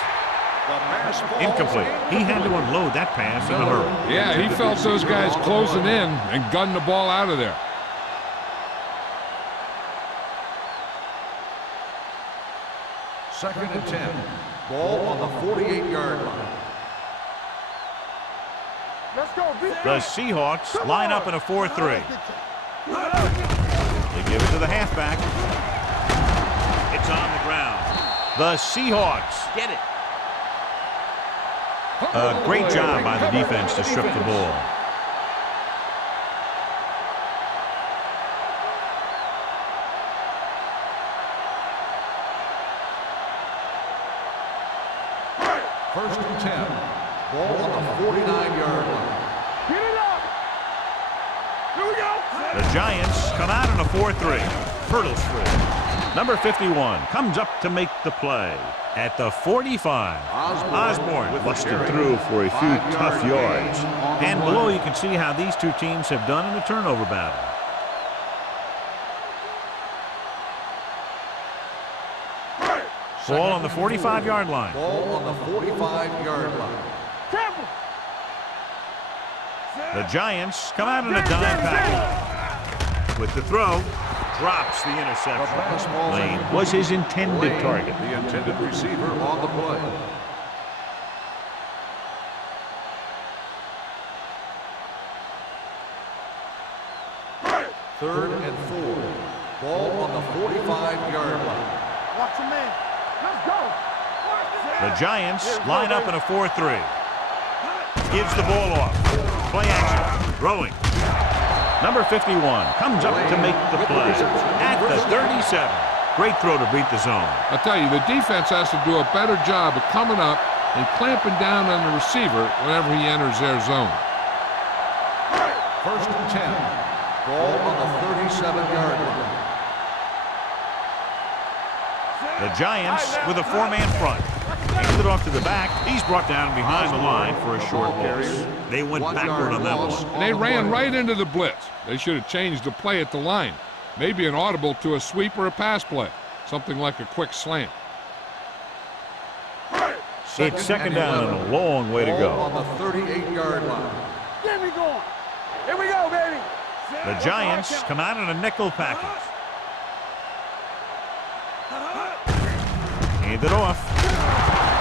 Incomplete. He had to unload that pass in a hurry. Yeah, he felt those guys closing in and gunned the ball out of there. Second and 10. Ball on the 48-yard line. Let's go. The Seahawks line up in a 4-3. They give it to the halfback. It's on the ground. The Seahawks get it. A great job by the defense to strip the ball. First and 10. Ball on the 49-yard line. Get it up. Here we go. The Giants come out in a 4-3. Hurdles through. Number 51 comes up to make the play at the 45. Osborne busted through for a few tough yards. And below you can see how these two teams have done in the turnover battle. Ball on the 45-yard line. Ball on the 45-yard line. The Giants come out in a dime package. With the throw, drops the interception. Lane was his intended target. The intended receiver on the play. Third and 4. Ball on the 45-yard line. Watch him in. Let's go. The Giants line up in a 4-3. Gives the ball off. Play action. Throwing. Number 51 comes up to make the play at the 37. Great throw to beat the zone. I'll tell you, the defense has to do a better job of coming up and clamping down on the receiver whenever he enters their zone. First and 10. Ball on the 37-yard line. The Giants with a 4-man front. Hands it off to the back. He's brought down behind the line for a short loss. They went backward on that one. And they ran right into the blitz. They should have changed the play at the line. Maybe an audible to a sweep or a pass play. Something like a quick slant. It's second down and a long way to go. On the 38-yard line. Get me going. Here we go, baby. The Giants come out in a nickel package. Hand it off.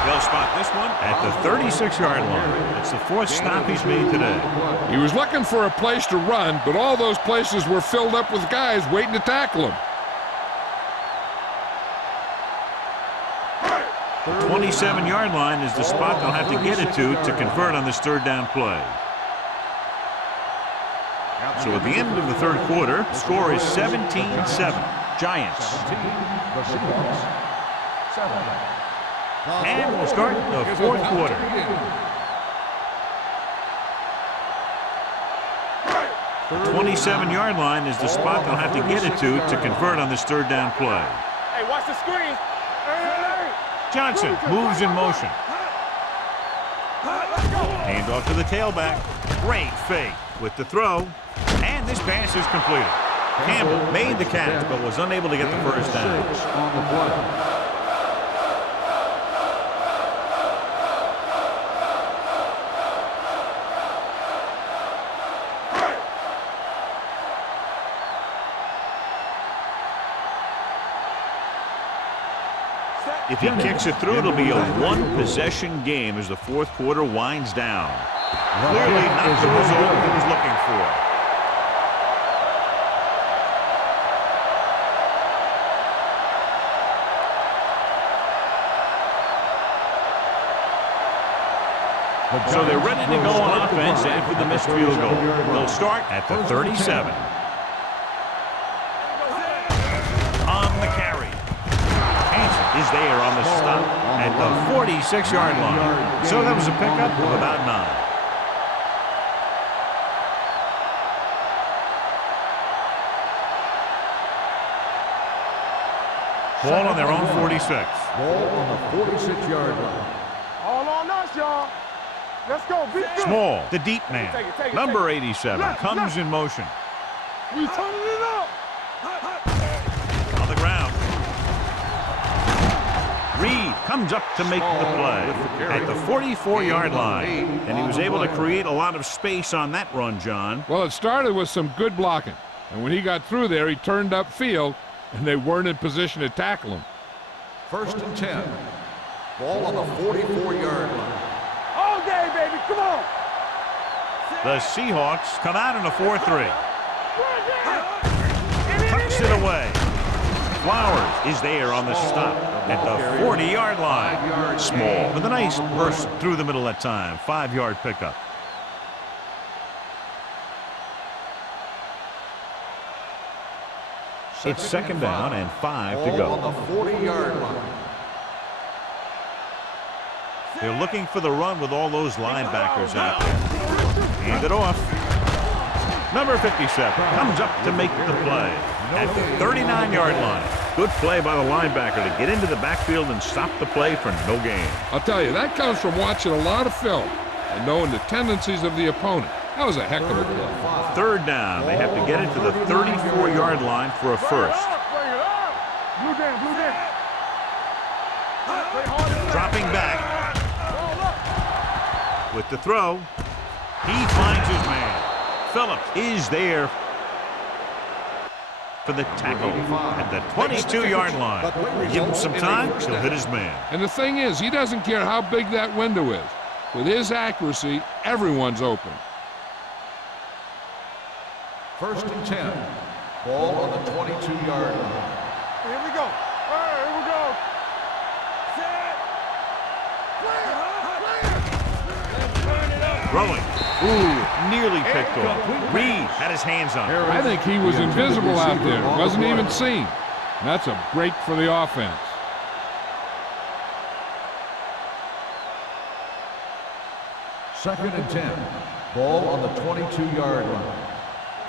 They'll spot this one at the 36-yard line. It's the 4th stop he's made today. He was looking for a place to run, but all those places were filled up with guys waiting to tackle him. The 27-yard line is the spot they'll have to get it to convert on this third down play. So at the end of the third quarter, the score is 17-7. Giants. And we'll start the fourth quarter. The 27-yard line is the spot they'll have to get it to convert on this third down play. Hey, watch the screen. Johnson moves in motion. Hand off to the tailback. Great fake with the throw. And this pass is completed. Campbell made the catch but was unable to get the first down. On the play. If he kicks it through, it'll be a one-possession game as the fourth quarter winds down. Clearly not the result he was looking for. So they're ready to go on offense after the missed field goal. They'll start at the 37. On the carry. Hanson is there on the stop at the 46-yard line. So that was a pickup of about 9. Ball on their own 46. Ball on the 46-yard line. All on us, y'all. Let's go. Beat them. Small, the deep man. Take it, Number 87 comes in motion. We turning it up. On the ground. Reed comes up to make the play at the 44-yard line. And he was able to create a lot of space on that run, John. Well, it started with some good blocking. And when he got through there, he turned upfield, and they weren't in position to tackle him. First and 10. Ball on the 44-yard line. All day, baby. Come on. The Seahawks come out in a 4-3. Tucks it away. Flowers is there on the stop at the 40-yard line. Small with a nice burst through the middle that time. 5-yard pickup. It's second down and 5 to go. On the 40-yard line. They're looking for the run with all those linebackers out there. Hand it off. Number 57 comes up to make the play at the 39-yard line. Good play by the linebacker to get into the backfield and stop the play for no gain. I'll tell you, that comes from watching a lot of film and knowing the tendencies of the opponent. That was a heck of a play. Third down. They have to get it to the 34-yard line for a first. Blue down, blue down. Dropping back. With the throw. He finds his man. Phillips is there for the tackle at the 22-yard line. Give him some time, he'll hit his man. And the thing is, he doesn't care how big that window is. With his accuracy, everyone's open. 1st and 10. Ball on the 22-yard line. Here we go. All right, here we go. Set. Clear. Throwing. Ooh, nearly picked off. Reed had his hands on it. I think he was invisible out there. Wasn't even seen. And that's a break for the offense. Second and 10. Ball on the 22-yard line.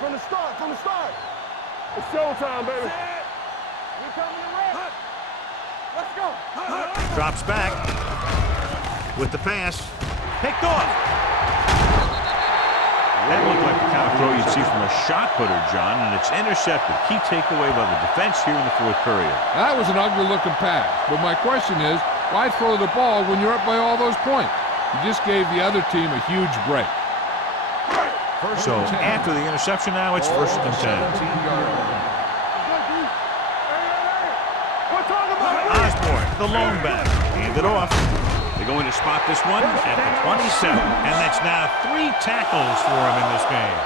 From the start. It's showtime, baby. We're coming to rest. Let's go. Drops back with the pass. Picked off. That looked like the kind of throw you'd see from a shot putter, John, and it's intercepted. Key takeaway by the defense here in the 4th period. That was an ugly-looking pass. But my question is, why throw the ball when you're up by all those points? You just gave the other team a huge break. So after the interception now, it's 1st and 10. Osborne, the lone back, hand it off. They're going to spot this one at the 27, and that's now 3 tackles for him in this game.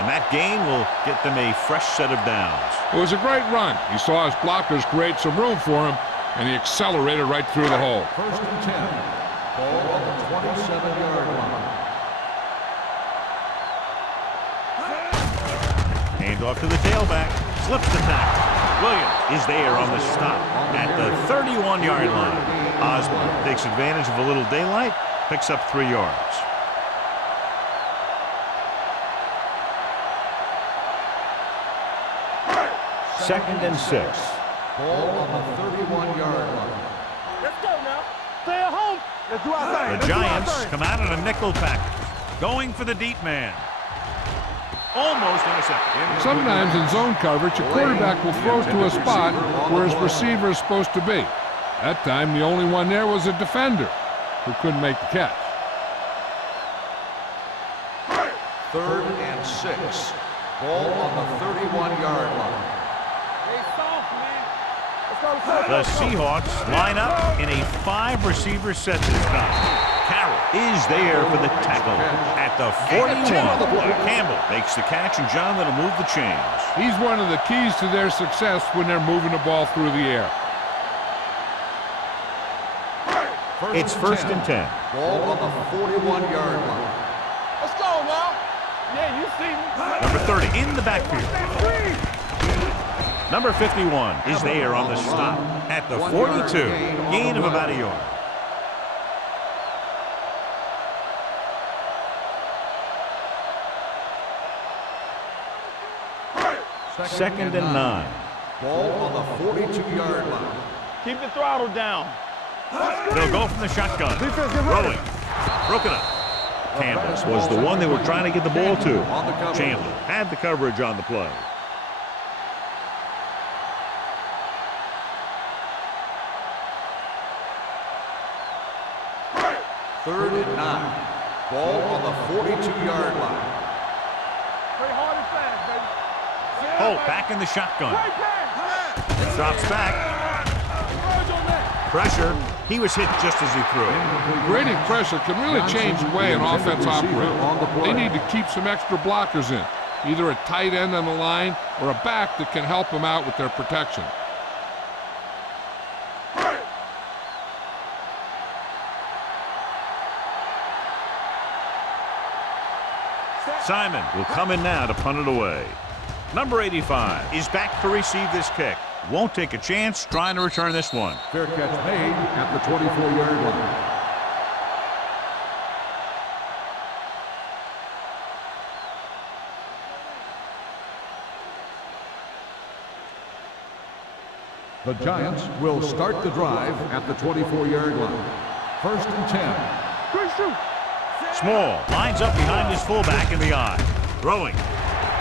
And that gain will get them a fresh set of downs. It was a great run. He saw his blockers create some room for him, and he accelerated right through the hole. 1st and 10. Ball on the 27-yard line. Hand off to the tailback. Slips the tackle. Williams is there on the stop at the 31-yard line. Osborne takes advantage of a little daylight, picks up 3 yards. Second and 6. Ball on the 31-yard line. Let's go now. Stay at home. Let's do our thing. The Giants come out in a nickel package, going for the deep man. Almost intercepted. Sometimes in zone coverage, a quarterback will throw to a spot where his receiver is supposed to be. That time, the only one there was a defender who couldn't make the catch. 3rd and 6. Ball on the 31-yard line. Stay soft, man. The Seahawks line up in a 5-receiver set this time. Carroll is there for the tackle at the 41. Campbell makes the catch, and John, that'll move the chains. He's one of the keys to their success when they're moving the ball through the air. It's 1st and 10. Ball on the 41-yard line. Let's go now. Yeah, you see me. Number 30 in the backfield. Number 51 is there on the stop at the 42. Gain of about a yard. Second and 9. Ball on the 42-yard line. Keep the throttle down. They'll go from the shotgun. Rolling. Broken up. Campbell was the one they were trying to get the ball to. Chandler had the coverage on the play. Third and 9. Ball on the 42-yard line. Play hard and fast, baby. Holt back in the shotgun. Drops back. Pressure. He was hit just as he threw. Grading pressure can really change the way an offense operates. They need to keep some extra blockers in, either a tight end on the line or a back that can help them out with their protection. Simon will come in now to punt it away. Number 85 is back to receive this kick. Won't take a chance trying to return this one. Fair catch made at the 24-yard line. The Giants will start the drive at the 24-yard line. 1st and 10. Good shoot. Small lines up behind his fullback in the eye. Throwing.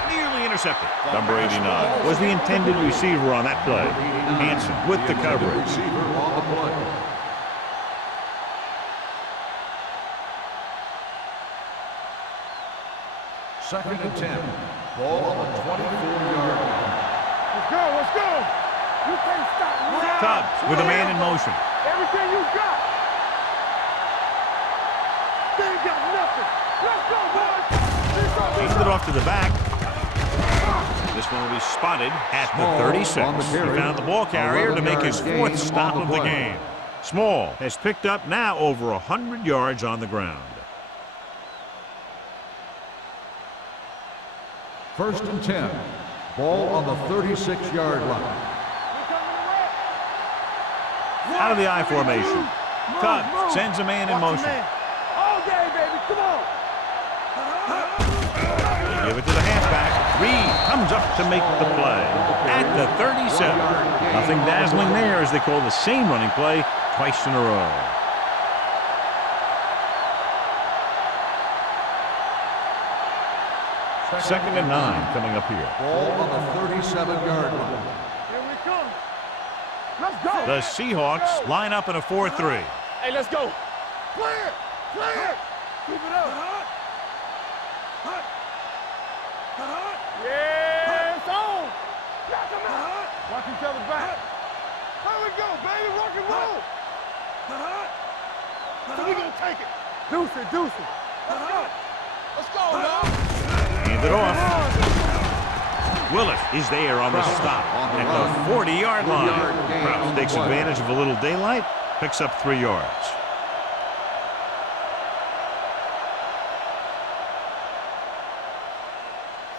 Nearly intercepted. Number 89 was the intended receiver on that play. Hanson with the coverage. Receiver on the play. Second and 10. Ball on the 24-yard line. Let's go, let's go. You can't stop me. Tubbs with a man in motion. Everything you got. They ain't got nothing. Let's go, boys. Handed it off to the back. This one will be spotted at the 36. He found the ball carrier to make his fourth stop of the game. Small has picked up now over 100 yards on the ground. First and 10. Ball on the 36-yard line. Out of the I formation. Tubbs sends a man in motion. All day, baby. Come on. They give it to the halfback. Reed comes up to make the play at the 37. Nothing dazzling there as they call the same running play twice in a row. Second and 9 coming up here. Ball on the 37-yard line. Here we come. Let's go. The Seahawks line up in a 4-3. Hey, let's go. Clear. Clear. Keep it up. Yeah, it's on. Knock him out. Watch each other back. Here we go, baby. Rock and roll. So we gonna take it. Deuce it, deuce it. Let's go. Let's go, now. Hand it off. Willis is there on the stop at the 40-yard line. Krause takes advantage of a little daylight, picks up 3 yards.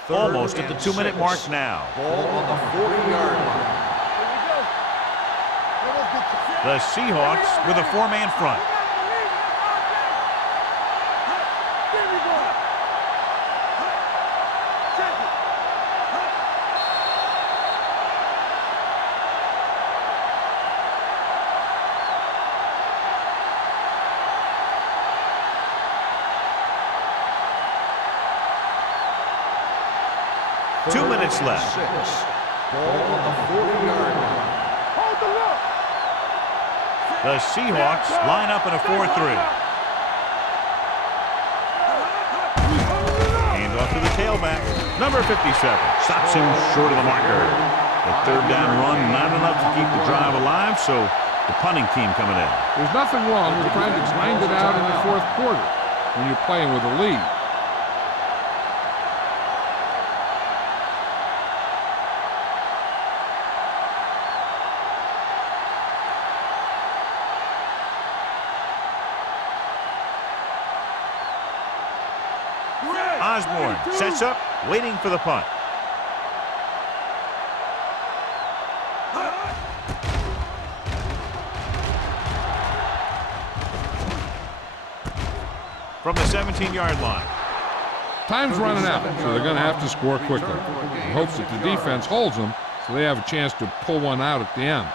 Almost at the 2-minute mark now. Ball on the 40-yard line. The Seahawks with a 4-man front. Two minutes left. Ball on the 40-yard line. Hold the look. The Seahawks line up in a 4-3. Hand off to the tailback. Number 57 stops him short of the marker. The third down run, not enough to keep the drive alive, so the punting team coming in. There's nothing wrong with trying to grind it out in the fourth quarter when you're playing with a lead. Osborne sets up, waiting for the punt. From the 17-yard line. Time's running out, so they're going to have to score quickly. In hopes that the defense holds them so they have a chance to pull one out at the end.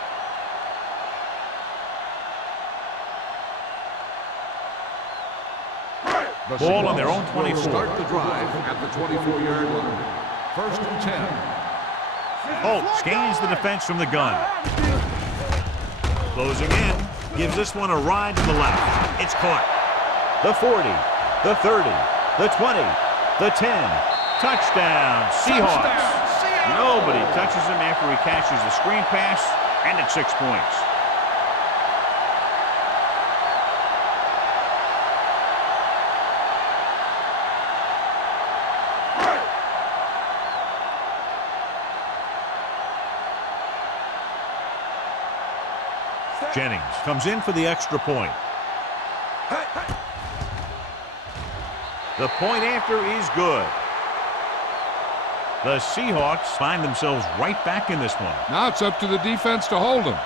Ball on their own 24. Start the drive at the 24-yard line. First and 10. Holt scans the defense from the gun. Closing in, gives this one a ride to the left. It's caught. The 40, the 30, the 20, the 10. Touchdown, Seahawks. Nobody touches him after he catches the screen pass, and it's 6 points. Jennings comes in for the extra point. The point after is good. The Seahawks find themselves right back in this one. Now it's up to the defense to hold them.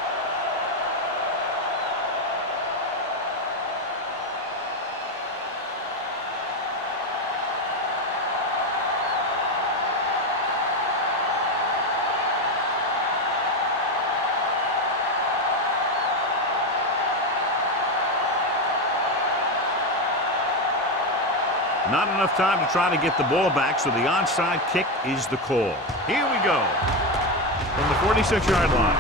Not enough time to try to get the ball back, so the onside kick is the call. Here we go. From the 46-yard line.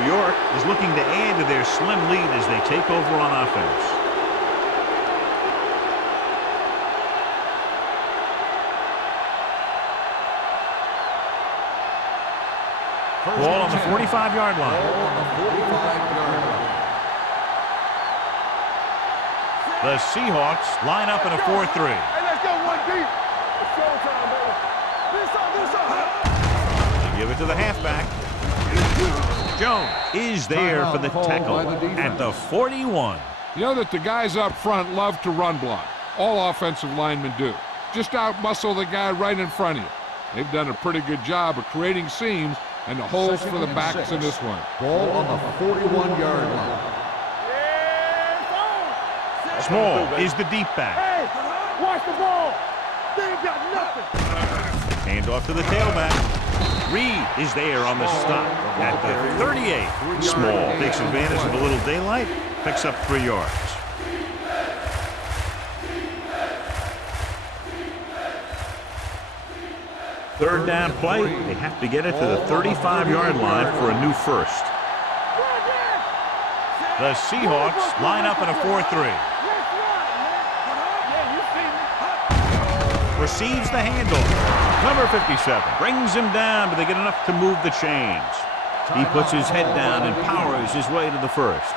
New York is looking to add to their slim lead as they take over on offense. Ball on the 45-yard line. Ball on the 45-yard line. The Seahawks line up in a 4-3. Hey, let's go one deep. It's showtime, baby. Do something. They give it to the halfback. Jones is there for the tackle at the 41. You know that the guys up front love to run block. All offensive linemen do. Just out-muscle the guy right in front of you. They've done a pretty good job of creating seams and the holes for the backs in this one. Ball on the 41-yard line. Small is the deep back. Hey, watch the ball. They ain't got nothing. Hand off to the tailback. Reed is there on the stop at the 38. Small takes advantage of a little daylight, picks up 3 yards. Third down play, they have to get it to the 35-yard line for a new first. The Seahawks line up in a 4-3. Receives the handoff. Number 57 brings him down, but they get enough to move the chains. He puts his head down and powers his way to the first.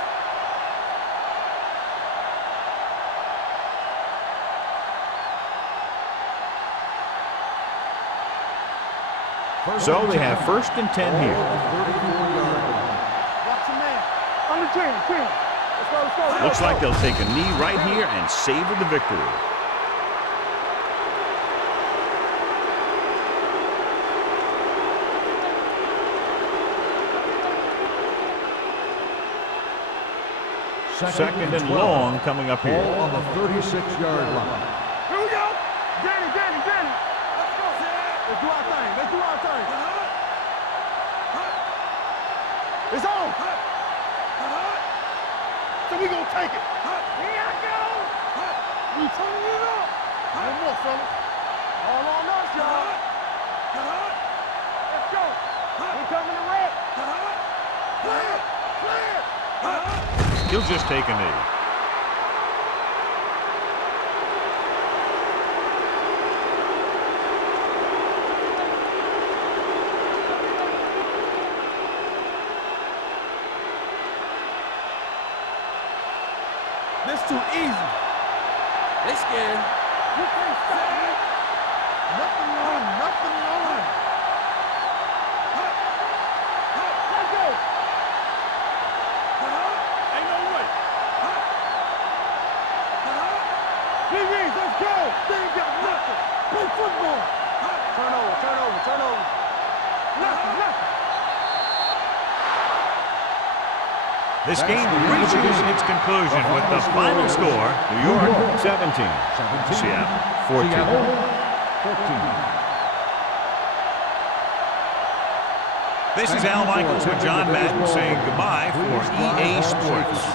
So they have 1st and 10 here. Watch your man. On the team. Let's go. Looks like they'll take a knee right here and savor the victory. Second and long coming up here. Ball on the 36-yard line. Here we go. Danny. Let's go. Let's do our thing. It's on. So we gonna take it. Here I go. We turning it up. One more, fellas. All on us, y'all. Let's go. We coming to red. Play it. He'll just take a knee. This too easy. They scared. You can't stop me. Nothing wrong. Let's go. Ain't no way. PBs, let's go. They ain't got nothing. Play football. Turn over. Nothing. This game reaches its conclusion with the final score, New York 17, Seattle 14. This is Al Michaels with John Madden saying goodbye for EA Sports.